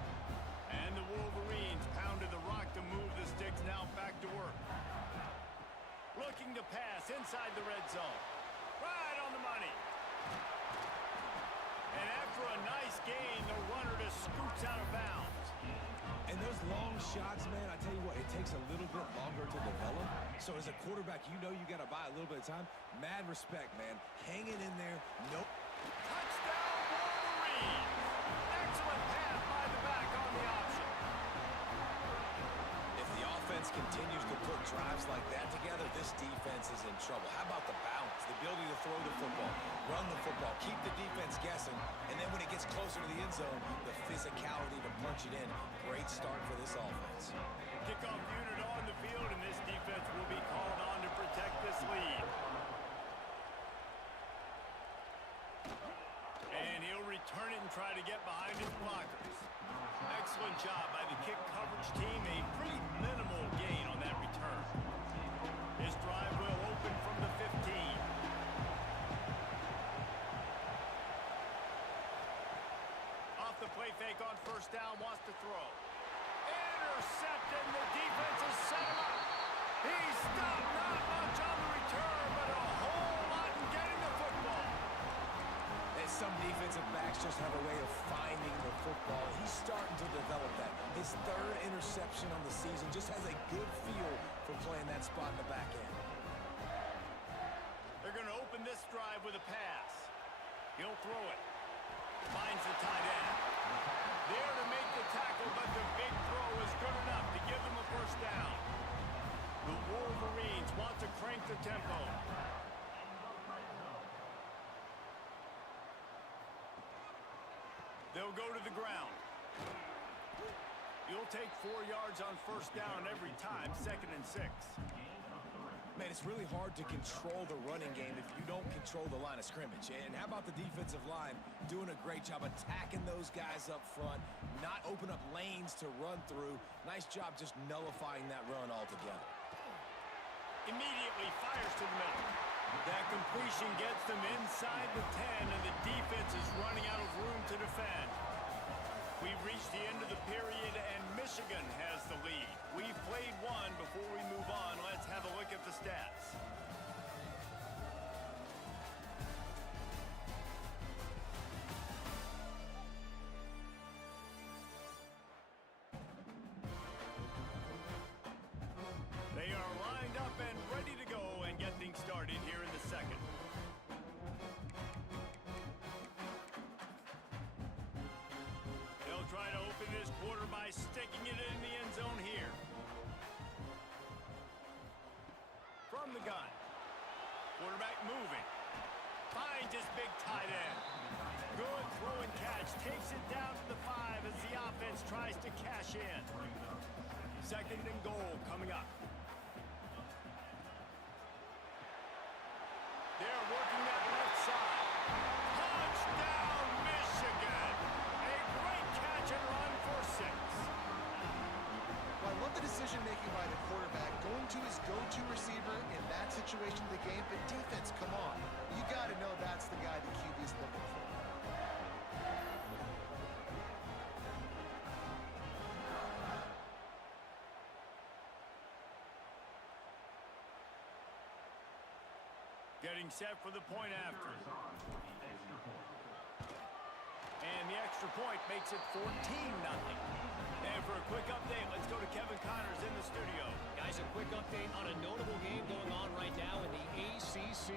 And the Wolverines pounded the rock to move the sticks, now back to work. Looking to pass inside the red zone. Right on the money. And after a nice gain, the runner just scoots out of bounds. And those long shots, man, I tell you what, it takes a little bit longer to develop. So as a quarterback, you know you got to buy a little bit of time. Mad respect, man. Hanging in there. Nope. Touchdown, Wolverines. Excellent pass by the back on the option. If the offense continues to put drives like that together, this defense is in trouble. How about the balance, the ability to throw the football, run the football, keep the defense guessing, and then when it gets closer to the end zone, the physicality to punch it in. Great start for this offense. Kickoff unit on the field, and this defense will be called on to protect this lead. And he'll return it and try to get behind his blockers. Excellent job by the kick coverage team. A pretty minimal gain on that return. His drive will open from the 15. Off the play fake on first down, wants to throw. Intercepted, and the defense has set him up. He stopped, not much on the return, but Some defensive backs just have a way of finding the football. He's starting to develop that. His third interception on the season just has a good feel for playing that spot in the back end. They're going to open this drive with a pass. He'll throw it. Finds the tight end. There to make the tackle, but the big throw is good enough to give them a first down. The Wolverines want to crank the tempo. They'll go to the ground. You'll take 4 yards on first down every time, 2nd and 6. Man, it's really hard to control the running game if you don't control the line of scrimmage. And how about the defensive line doing a great job attacking those guys up front, not open up lanes to run through. Nice job just nullifying that run altogether. Immediately fires to the middle. That completion gets them inside the 10, and the defense is running out of room to defend. We've reached the end of the period, and Michigan has the lead. We've played one. Before we move on, let's have a look at the stats. They are lined up and ready to go and get things started here in the second. They'll try to open this quarter by sticking it in the end zone here. From the gun. Quarterback moving. Finds his big tight end. Good throw and catch. Takes it down to the 5 as the offense tries to cash in. 2nd and goal coming up. They're working that left side. Touchdown, Michigan! A great catch and run for 6. Well, I love the decision-making by the quarterback, going to his go-to receiver in that situation of the game. But defense, come on. You got to know that's the guy the QB is looking for. Getting set for the point after. And the extra point makes it 14-0. And for a quick update, let's go to Kevin Connors in the studio. Guys, a quick update on a notable game going on right now in the ACC.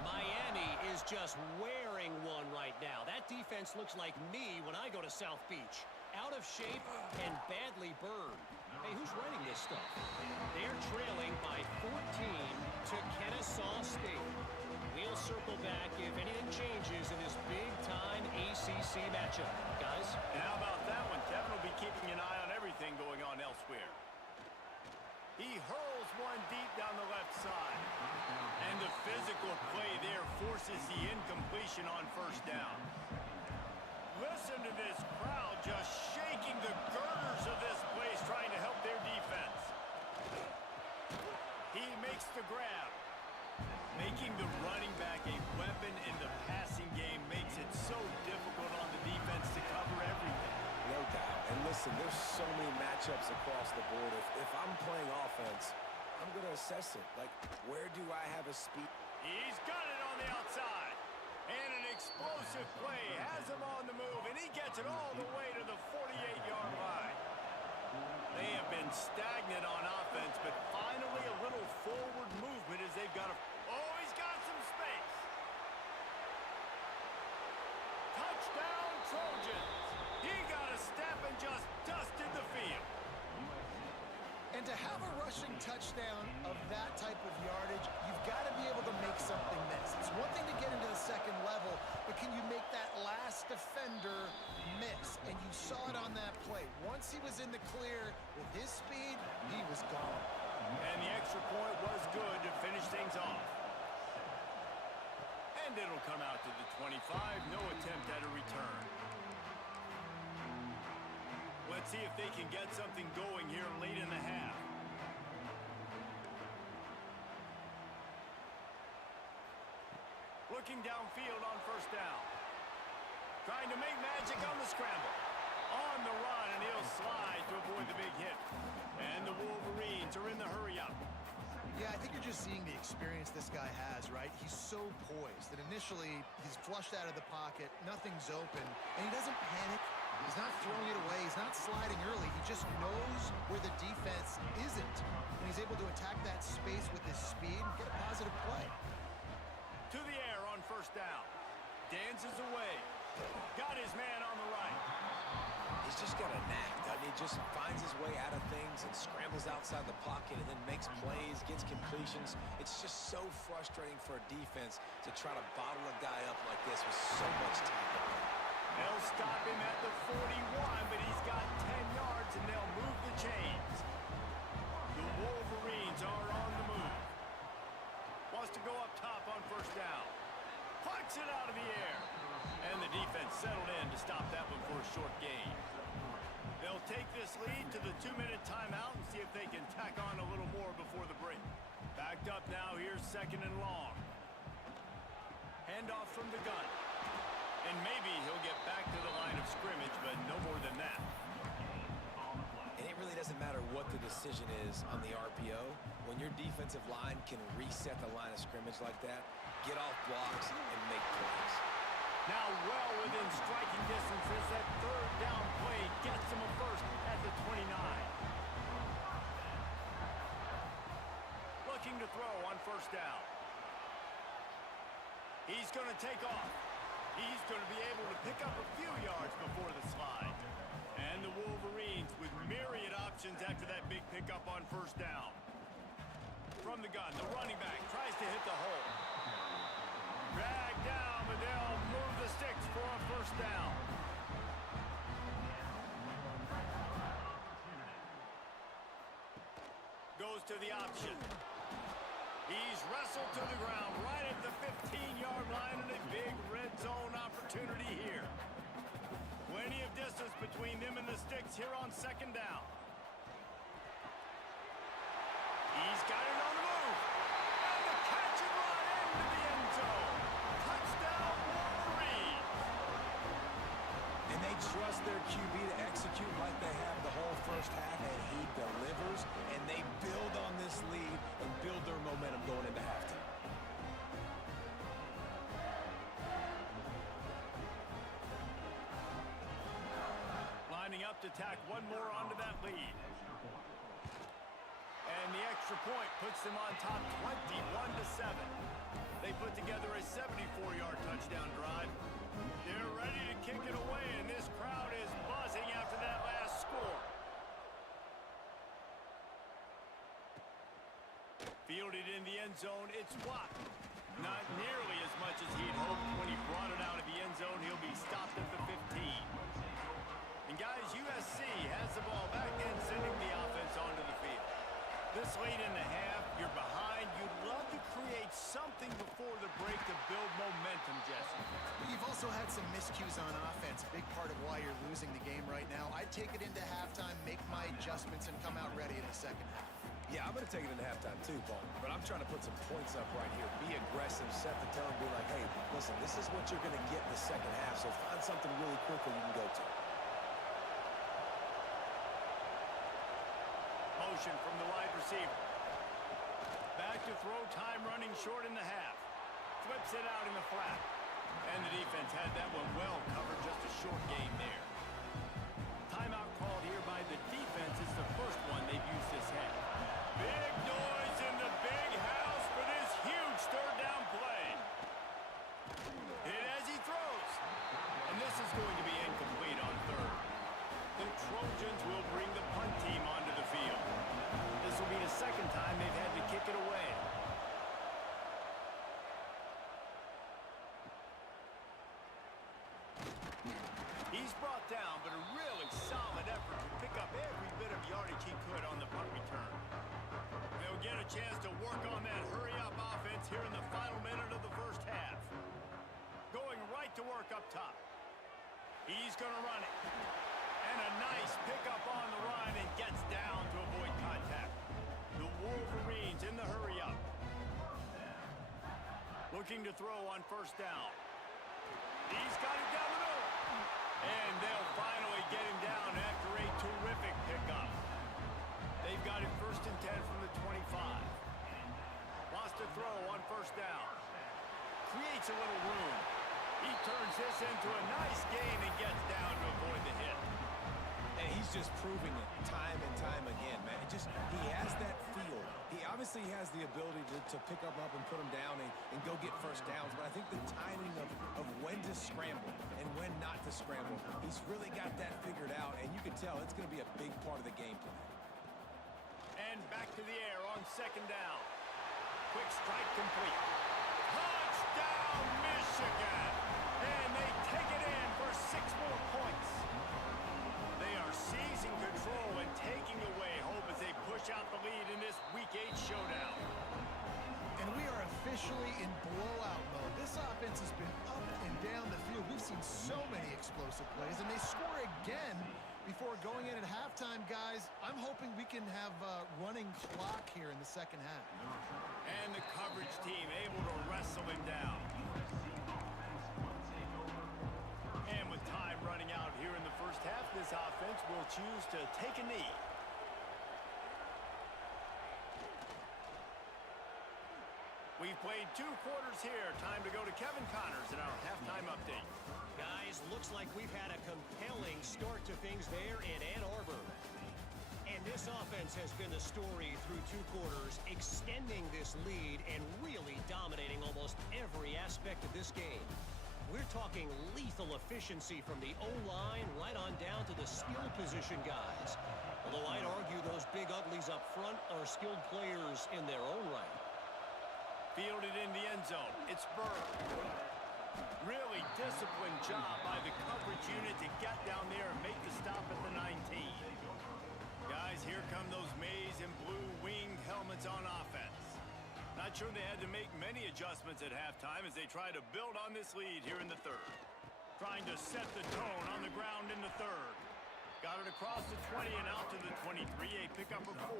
Miami is just wearing one right now. That defense looks like me when I go to South Beach. Out of shape and badly burned. Hey, who's running this stuff? They're trailing by 14 to Kennesaw State. We'll circle back if anything changes in this big-time ACC matchup. Guys? And how about that one? Kevin will be keeping an eye on everything going on elsewhere. He hurls one deep down the left side. And the physical play there forces the incompletion on first down. Listen to this crowd just shaking the girders of this place trying to help their defense. He makes the grab. Making the running back a weapon in the passing game makes it so difficult on the defense to cover everything. No doubt. And listen, there's so many matchups across the board. If I'm playing offense, I'm going to assess it. Like, where do I have a speed? He's got it on the outside. And an explosive play has him on the move, and he gets it all the way to the 48-yard line. They have been stagnant on offense, but finally a little forward movement as they've got a... Oh, he's got some space. Touchdown, Trojans. He got a step and just dusted the field. And to have a rushing touchdown of that type of yardage, you've got to be able to make something miss. It's one thing to get into the second level, but can you make that last defender miss? And you saw it on that play. Once he was in the clear with his speed, he was gone. And the extra point was good to finish things off. And it'll come out to the 25. No attempt at a return. Let's see if they can get something going here late in the half. Looking downfield on first down. Trying to make magic on the scramble. On the run, and he'll slide to avoid the big hit. And the Wolverines are in the hurry-up. Yeah, I think you're just seeing the experience this guy has, right? He's so poised that initially he's flushed out of the pocket, nothing's open, and he doesn't panic. He's not throwing it away. He's not sliding early. He just knows where the defense isn't, and he's able to attack that space with his speed and get a positive play. To the air on first down. Dances away. Got his man on the right. He's just got a knack, doesn't he? Just finds his way out of things and scrambles outside the pocket and then makes plays, gets completions. It's just so frustrating for a defense to try to bottle a guy up like this with so much talent. They'll stop him at the 41, but he's got 10 yards, and they'll move the chains. The Wolverines are on the move. Wants to go up top on first down. Plucks it out of the air. And the defense settled in to stop that one for a short gain. They'll take this lead to the 2-minute timeout and see if they can tack on a little more before the break. Backed up now, here's second and long. Handoff from the gun. And maybe he'll get back to the line of scrimmage, but no more than that. And it really doesn't matter what the decision is on the RPO. When your defensive line can reset the line of scrimmage like that, get off blocks and make plays. Now well within striking distance as that third down play gets him a first at the 29. Looking to throw on first down. He's going to take off. He's going to be able to pick up a few yards before the slide. And the Wolverines with myriad options after that big pickup on first down. From the gun, the running back tries to hit the hole. Dragged down, but they'll move the sticks for a first down. Goes to the option. He's wrestled to the ground right at the 15-yard line, and a big red zone opportunity here. Plenty of distance between them and the sticks here on second down. He's got it on the move. And the catch and run into the end zone. Touchdown, Wolverines. And they trust their QB to execute like they have the whole first half, and he delivers, and they build on this lead and build their momentum going into halftime. Lining up to tack one more onto that lead. And the extra point puts them on top 21-7. They put together a 74-yard touchdown drive. They're ready to kick it away, and this crowd is buzzing after that last score. Fielded in the end zone, it's Watt. Not nearly as much as he'd hoped. When he brought it out of the end zone, he'll be stopped at the 15. And guys, USC has the ball back in, sending the offense onto the field. This late in the half, you're behind. You'd love to create something before the break to build momentum, Jesse. You've also had some miscues on offense, a big part of why you're losing the game right now. I'd take it into halftime, make my adjustments, and come out ready in the second half. Yeah, I'm going to take it into halftime too, Paul. But I'm trying to put some points up right here. Be aggressive, set the tone, be like, hey, listen, this is what you're going to get in the second half, so find something really quickly you can go to. Motion from the wide receiver. Back to throw, time running short in the half. Flips it out in the flat. And the defense had that one well covered, just a short gain there. Timeout called here by the defense. It's the first one they've used this half. Big noise in the big house for this huge third down play. Hit as he throws. And this is going to be incomplete on third. The Trojans will bring the punt team onto the field. This will be the second time they've had to kick it away. He's brought down, but a really solid effort to pick up every bit of yardage he could on the punt return. They'll get a chance to work on that hurry-up offense here in the final minute of the first half. Going right to work up top. He's going to run it. And a nice pickup on the run, and gets down to avoid contact. The Wolverines in the hurry-up. Looking to throw on first down. He's got it down the middle. And they'll finally get him down after a terrific pickup. They've got it 1st and 10 from the 25. first down. Creates a little room. He turns this into a nice gain and gets down to avoid the hit. And he's just proving it time and time again, man. He has that feel. He obviously has the ability to pick up and put him down and go get first downs, but I think the timing of when to scramble and when not to scramble, he's really got that figured out, and you can tell it's going to be a big part of the game plan. And back to the air on second down. Quick strike complete. Touchdown, Michigan! And they take it in for 6 more points. They are seizing control and taking away hope as they push out the lead in this Week 8 showdown. And we are officially in blowout mode. This offense has been up and down the field. We've seen so many explosive plays, and they score again before going in at halftime, guys. I'm hoping we can have a running clock here in the second half. And the coverage team able to wrestle him down. And with time running out here in the first half, this offense will choose to take a knee. We've played 2 quarters here. Time to go to Kevin Connors in our halftime update. Guys, looks like we've had a compelling start to things there in Ann Arbor. And this offense has been the story through 2 quarters, extending this lead and really dominating almost every aspect of this game. We're talking lethal efficiency from the O-line right on down to the skill position guys. Although I'd argue those big uglies up front are skilled players in their own right. Fielded in the end zone. It's Burr. Really disciplined job by the coverage unit to get down there and make the stop at the 19. Guys, here come those maize and blue winged helmets on offense. Not sure they had to make many adjustments at halftime as they try to build on this lead here in the third. Trying to set the tone on the ground in the third. Got it across the 20 and out to the 23, a pickup of 4.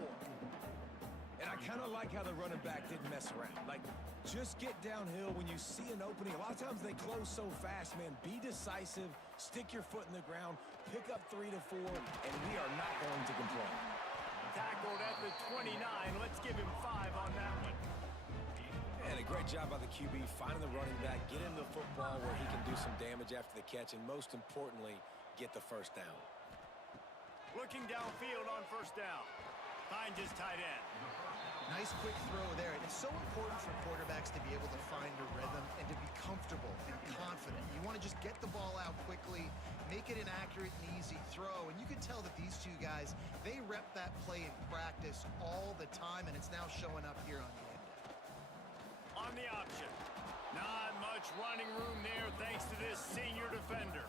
And I kind of like how the running back didn't mess around. Like, just get downhill when you see an opening. A lot of times they close so fast, man. Be decisive, stick your foot in the ground, pick up 3 to 4, and we are not going to complain. Tackled at the 29. Let's give him 5 on that one. And a great job by the QB finding the running back, get him the football where he can do some damage after the catch, and most importantly, get the first down. Looking downfield on first down. Finds his tight end. Nice quick throw there. It's so important for quarterbacks to be able to find a rhythm and to be comfortable and confident. You want to just get the ball out quickly, make it an accurate and easy throw. And you can tell that these 2 guys, they rep that play in practice all the time, and it's now showing up here on game day. On the option. Not much running room there thanks to this senior defender.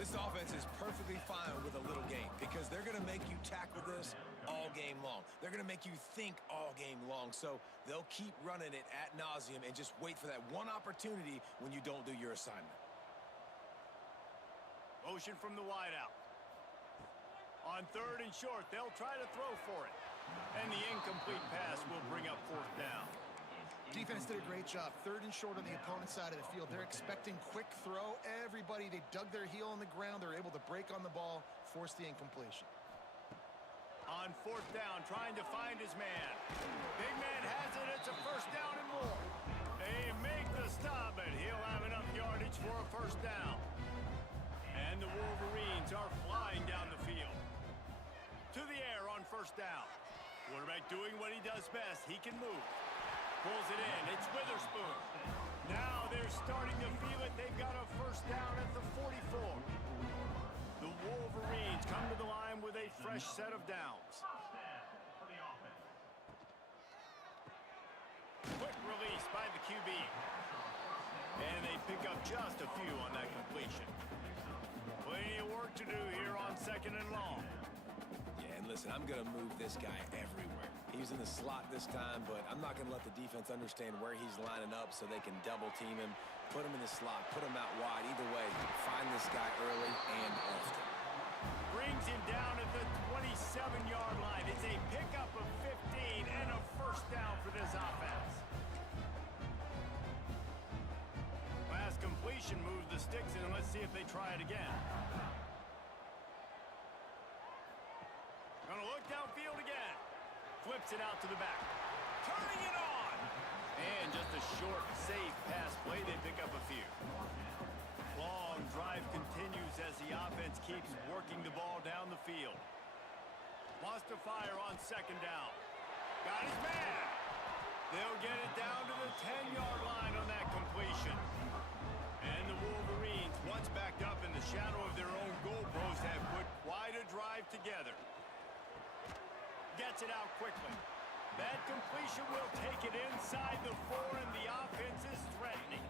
This offense is perfectly fine with a little game because they're going to make you tackle this all game long. They're going to make you think all game long. So they'll keep running it ad nauseum and just wait for that one opportunity when you don't do your assignment. Motion from the wideout. On 3rd and short, they'll try to throw for it. And the incomplete pass will bring up 4th down. Defense did a great job. 3rd and short on the opponent's side of the field. They're expecting quick throw. Everybody, they dug their heel on the ground. They're able to break on the ball, force the incompletion. On 4th down, trying to find his man. Big man has it. It's a first down and more. They make the stop, but he'll have enough yardage for a first down. And the Wolverines are flying down the field. To the air on first down. Quarterback doing what he does best. He can move. Pulls it in. It's Witherspoon. Now they're starting to feel it. They've got a first down at the 44. The Wolverines come to the line with a fresh set of downs. Quick release by the QB. And they pick up just a few on that completion. Plenty of work to do here on 2nd and long. Yeah, and listen, I'm going to move this guy everywhere. He was in the slot this time, but I'm not going to let the defense understand where he's lining up so they can double team him, put him in the slot, put him out wide. Either way, find this guy early and often. Brings him down at the 27-yard line. It's a pickup of 15 and a first down for this offense. Last completion moves the sticks in. Let's see if they try it again. Gonna look downfield again. Flips it out to the back. Turning it on. And just a short, safe pass play, they pick up a few. Long drive continues as the offense keeps working the ball down the field. Wants to fire on second down. Got his man. They'll get it down to the 10-yard line on that completion. And the Wolverines, once backed up in the shadow of their own goalpost, have put quite a drive together. Gets it out quickly. That completion will take it inside the 4, and the offense is threatening.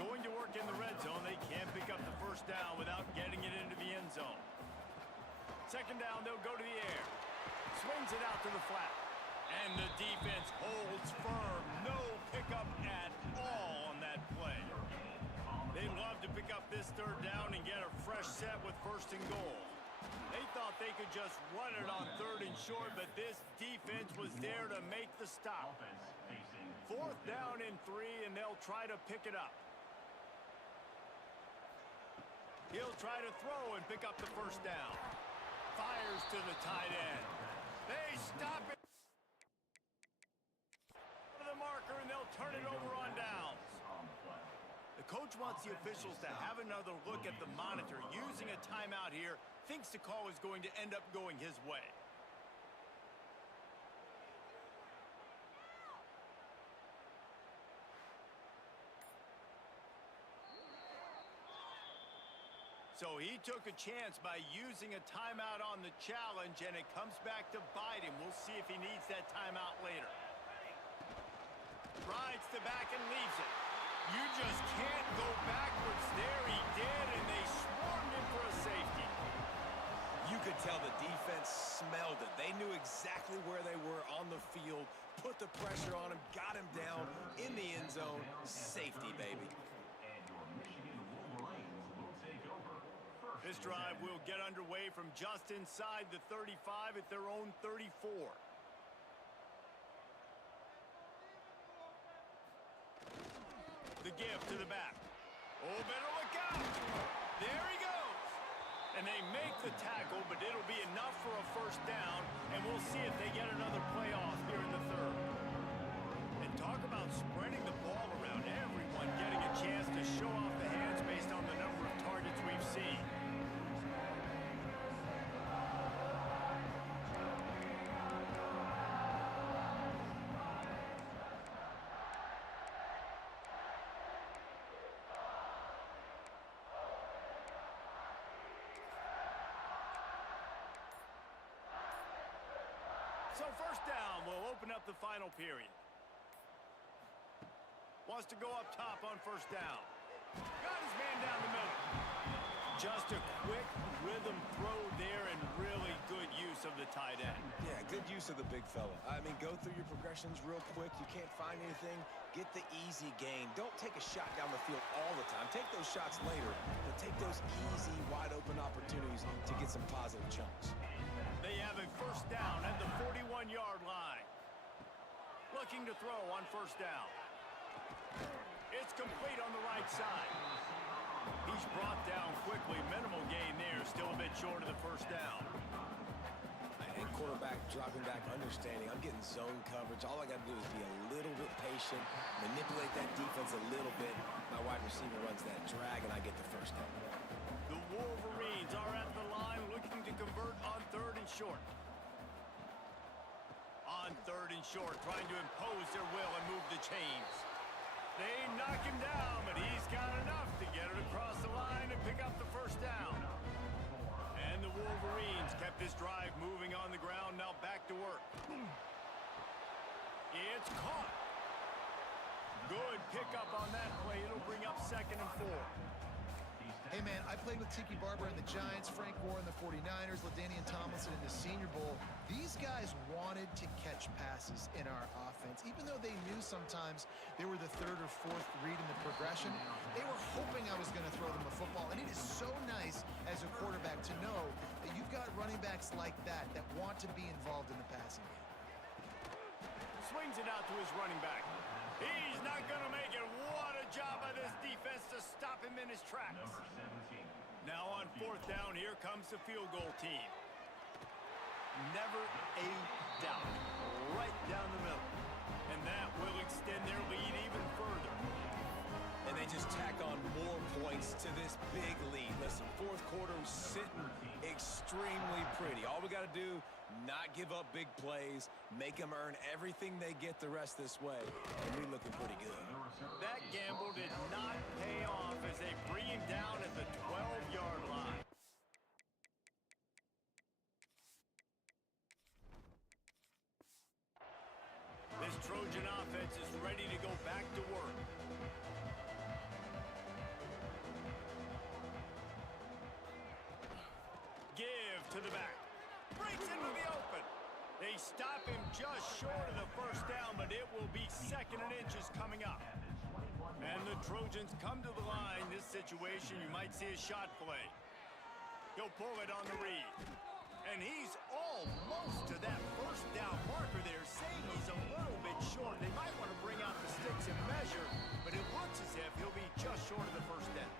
Going to work in the red zone, they can't pick up the first down without getting it into the end zone. Second down, they'll go to the air. Swings it out to the flat. And the defense holds firm. No pickup at all on that play. They'd love to pick up this third down and get a fresh set with first and goal. They thought they could just run it on third and short, but this defense was there to make the stop. Fourth down and 3, and they'll try to pick it up. He'll try to throw and pick up the first down. Fires to the tight end. They stop it. The marker, and they'll turn it over on downs. The coach wants the officials to have another look at the monitor. Using a timeout here, thinks the call is going to end up going his way. So he took a chance by using a timeout on the challenge, and it comes back to bite him. We'll see if he needs that timeout later. Rides the back and leaves it. You just can't go backwards there. He did, and they swarmed him for a safety. You could tell the defense smelled it. They knew exactly where they were on the field, put the pressure on him, got him down in the end zone. Safety, baby. This drive will get underway from just inside the 35 at their own 34. The give to the back. Oh, better look out. There he goes. And they make the tackle, but it'll be enough for a first down, and we'll see if they get another playoff here in the third. And talk about spreading the ball around, everyone getting a chance to show off the hands based on the number of targets we've seen. So first down will open up the final period. Wants to go up top on first down. Got his man down the middle. Just a quick rhythm throw there, and really good use of the tight end. Yeah, good use of the big fella. I mean, go through your progressions real quick. You can't find anything. Get the easy gain. Don't take a shot down the field all the time. Take those shots later, but take those easy, wide-open opportunities to get some positive chunks. They have a first down at the 41-yard line. Looking to throw on first down. It's complete on the right side. He's brought down quickly. Minimal gain there. Still a bit short of the first down. And quarterback dropping back, understanding. I'm getting zone coverage. All I got to do is be a little bit patient, manipulate that defense a little bit. My wide receiver runs that drag, and I get the first down. The Wolverines are at the line looking to convert on third and short. On third and short, trying to impose their will and move the chains. They knock him down, but he's got enough to get it across the line and pick up the first down. And the Wolverines kept this drive moving on the ground, now back to work. It's caught. Good pickup on that play. It'll bring up second and 4. Hey, man, I played with Tiki Barber and the Giants, Frank Gore and the 49ers, LaDainian Tomlinson in the Senior Bowl. These guys wanted to catch passes in our offense. Even though they knew sometimes they were the third or fourth read in the progression, they were hoping I was going to throw them a football. And it is so nice as a quarterback to know that you've got running backs like that that want to be involved in the passing game. Swings it out to his running back. He's not going to make it. What a job by this defense to stop him in his tracks. Now on fourth down, here comes the field goal team. Never a doubt. Right down the middle. And that will extend their lead even got to do, not give up big plays, make them earn everything they get the rest this way, and we're looking pretty good. That gamble did not pay off as they bring him down at the 12-yard line. This Trojan offense is ready to go back to work. Give to the back. Breaks into the open. They stop him just short of the first down, but it will be 2nd and inches coming up. And the Trojans come to the line. This situation, you might see a shot play. He'll pull it on the read. And he's almost to that first down marker there, saying he's a little bit short. They might want to bring out the sticks and measure, but it looks as if he'll be just short of the first down.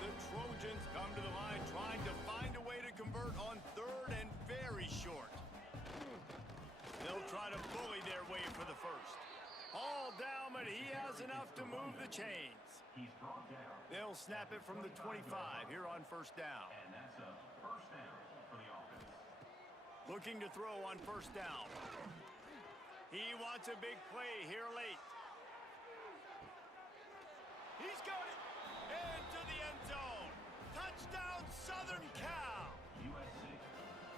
The Trojans come to the line trying to find a way to convert on 3rd and very short. They'll try to bully their way for the first. All down, but he has enough to move the chains. They'll snap it from the 25 here on first down. And that's a first down for the offense. Looking to throw on first down. He wants a big play here late. He's got it into the end zone. Touchdown, Southern Cal.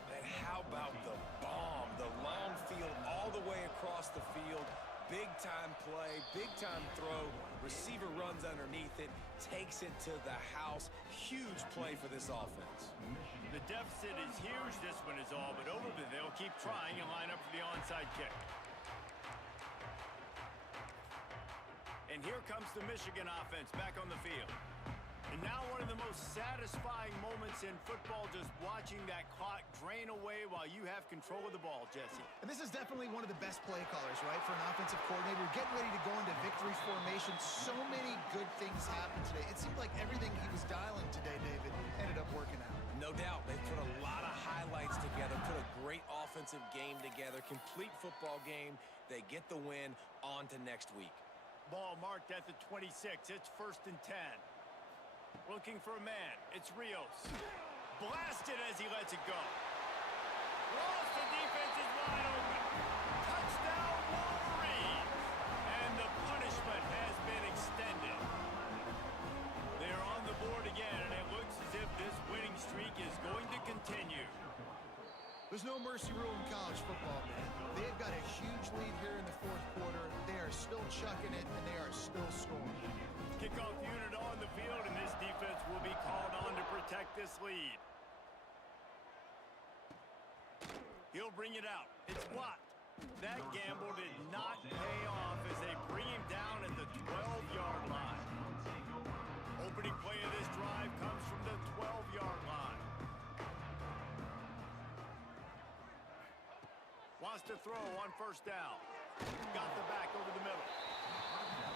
And how about the bomb? The long field all the way across the field. Big-time play, big-time throw. Receiver runs underneath it, takes it to the house. Huge play for this offense. The deficit is huge. This one is all but over, but they'll keep trying and line up for the onside kick. And here comes the Michigan offense back on the field. And now one of the most satisfying moments in football, just watching that clock drain away while you have control of the ball, Jesse. And this is definitely one of the best play callers, right, for an offensive coordinator. Getting ready to go into victory formation. So many good things happened today. It seemed like everything he was dialing today, David, ended up working out. No doubt. They put a lot of highlights together, put a great offensive game together, complete football game. They get the win. On to next week. Ball marked at the 26. It's 1st and 10. Looking for a man. It's Rios. Blasted as he lets it go. Lost, the defense is wide open. Touchdown, Wolverine. And the punishment has been extended. They're on the board again, and it looks as if this winning streak is going to continue. There's no mercy rule in college football, man. They've got a huge lead here in the 4th quarter. They are still chucking it, and they are still scoring. Kickoff unit on the field, and this defense will be called on to protect this lead. He'll bring it out. It's blocked. That gamble did not pay off as they bring him down at the 12-yard line. Opening play of this drive comes from the 12-yard line. Wants to throw on first down. Got the back over the middle.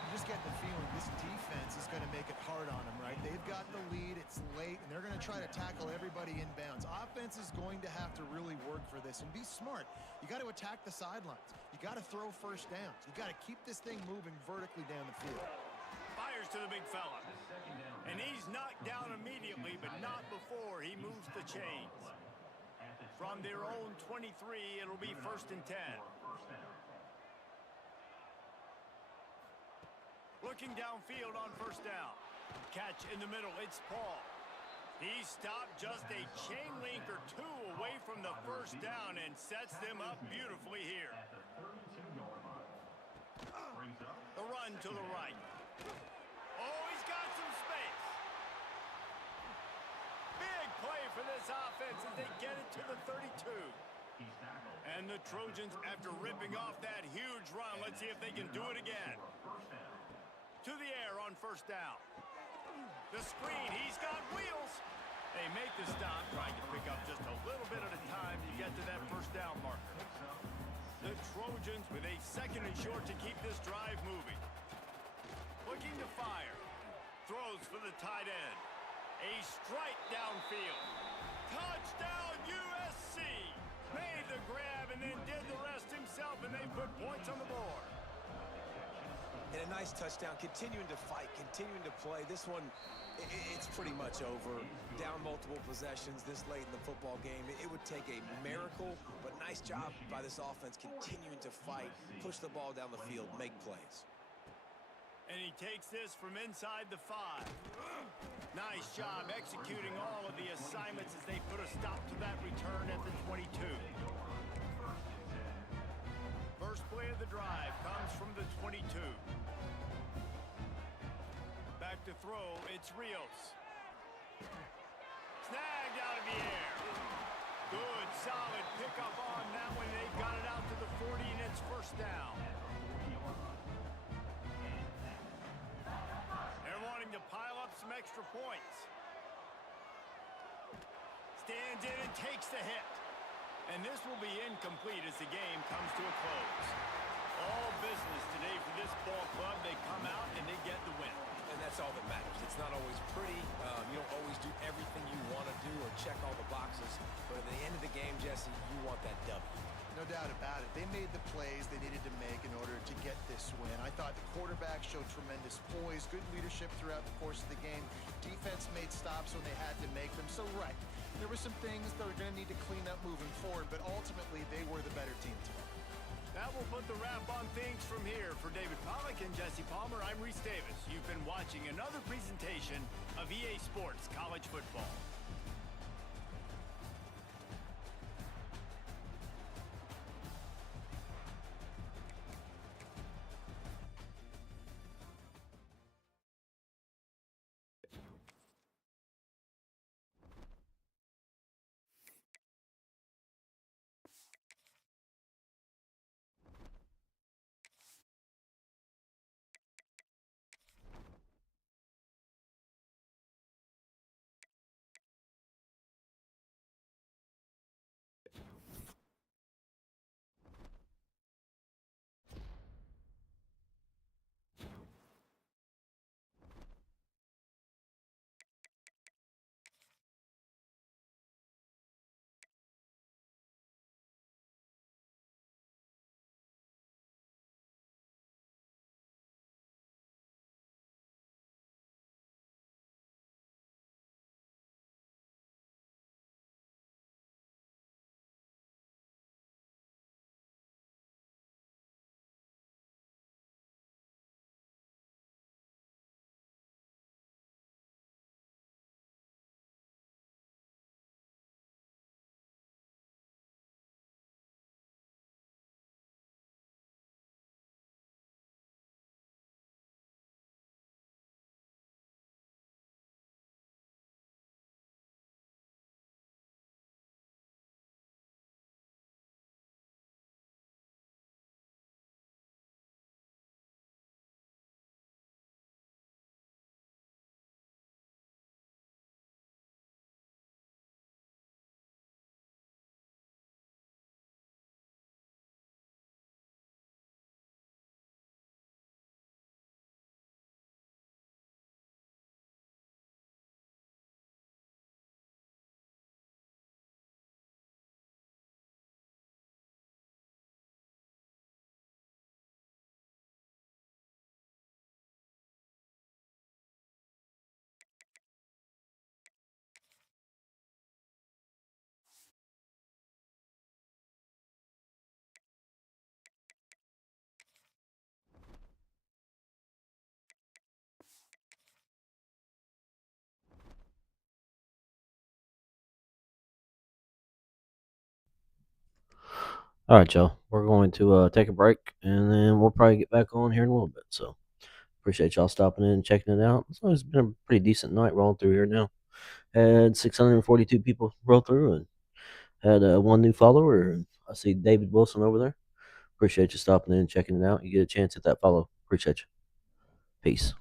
You just get the feeling this defense is going to make it hard on them, right? They've got the lead, it's late, and they're going to try to tackle everybody inbounds. Offense is going to have to really work for this and be smart. You got to attack the sidelines. You got to throw first downs. You got to keep this thing moving vertically down the field. Fires to the big fella. And he's knocked down immediately, but not before he moves the chains. From their own 23, it'll be 1st and 10. Looking downfield on first down. Catch in the middle. It's Paul. He stopped just a chain link or two away from the first down and sets them up beautifully here. The run to the right. Oh, he's got some space. Big play for this offense as they get it to the 32. And the Trojans, after ripping off that huge run, let's see if they can do it again. To the air on first down. The screen, he's got wheels. They make the stop, trying to pick up just a little bit at a time to get to that first down marker. The Trojans with a 2nd and short to keep this drive moving. Looking to fire. Throws for the tight end. A strike downfield. Touchdown USC. Made the grab and then did the rest himself, and they put points on the board. And a nice touchdown, continuing to fight, continuing to play. This one, it's pretty much over. Down multiple possessions this late in the football game. It would take a miracle, but nice job by this offense continuing to fight, push the ball down the field, make plays. And he takes this from inside the 5. Nice job executing all of the assignments as they put a stop to that return at the 22. First play of the drive comes from the 22. Back to throw, it's Rios. Snagged out of the air. Good, solid pickup on that one. They got it out to the 40, and it's first down. They're wanting to pile up some extra points. Stands in and takes the hit. And this will be incomplete as the game comes to a close. All business today for this ball club. They come out and they get the win. And that's all that matters. It's not always pretty. You don't always do everything you want to do or check all the boxes. But at the end of the game, Jesse, you want that W. No doubt about it. They made the plays they needed to make in order to get this win. I thought the quarterback showed tremendous poise, good leadership throughout the course of the game. Defense made stops when they had to make them. So, right, there were some things that were going to need to clean up moving forward, but ultimately they were the better team today. That will put the wrap on things from here. For David Pollack and Jesse Palmer, I'm Reese Davis. You've been watching another presentation of EA Sports College Football. All right, y'all. We're going to take a break, and then we'll probably get back on here in a little bit. So appreciate y'all stopping in and checking it out. It's been a pretty decent night rolling through here now. Had 642 people roll through and had one new follower. And I see David Wilson over there. Appreciate you stopping in and checking it out. You get a chance, hit that follow. Appreciate you. Peace.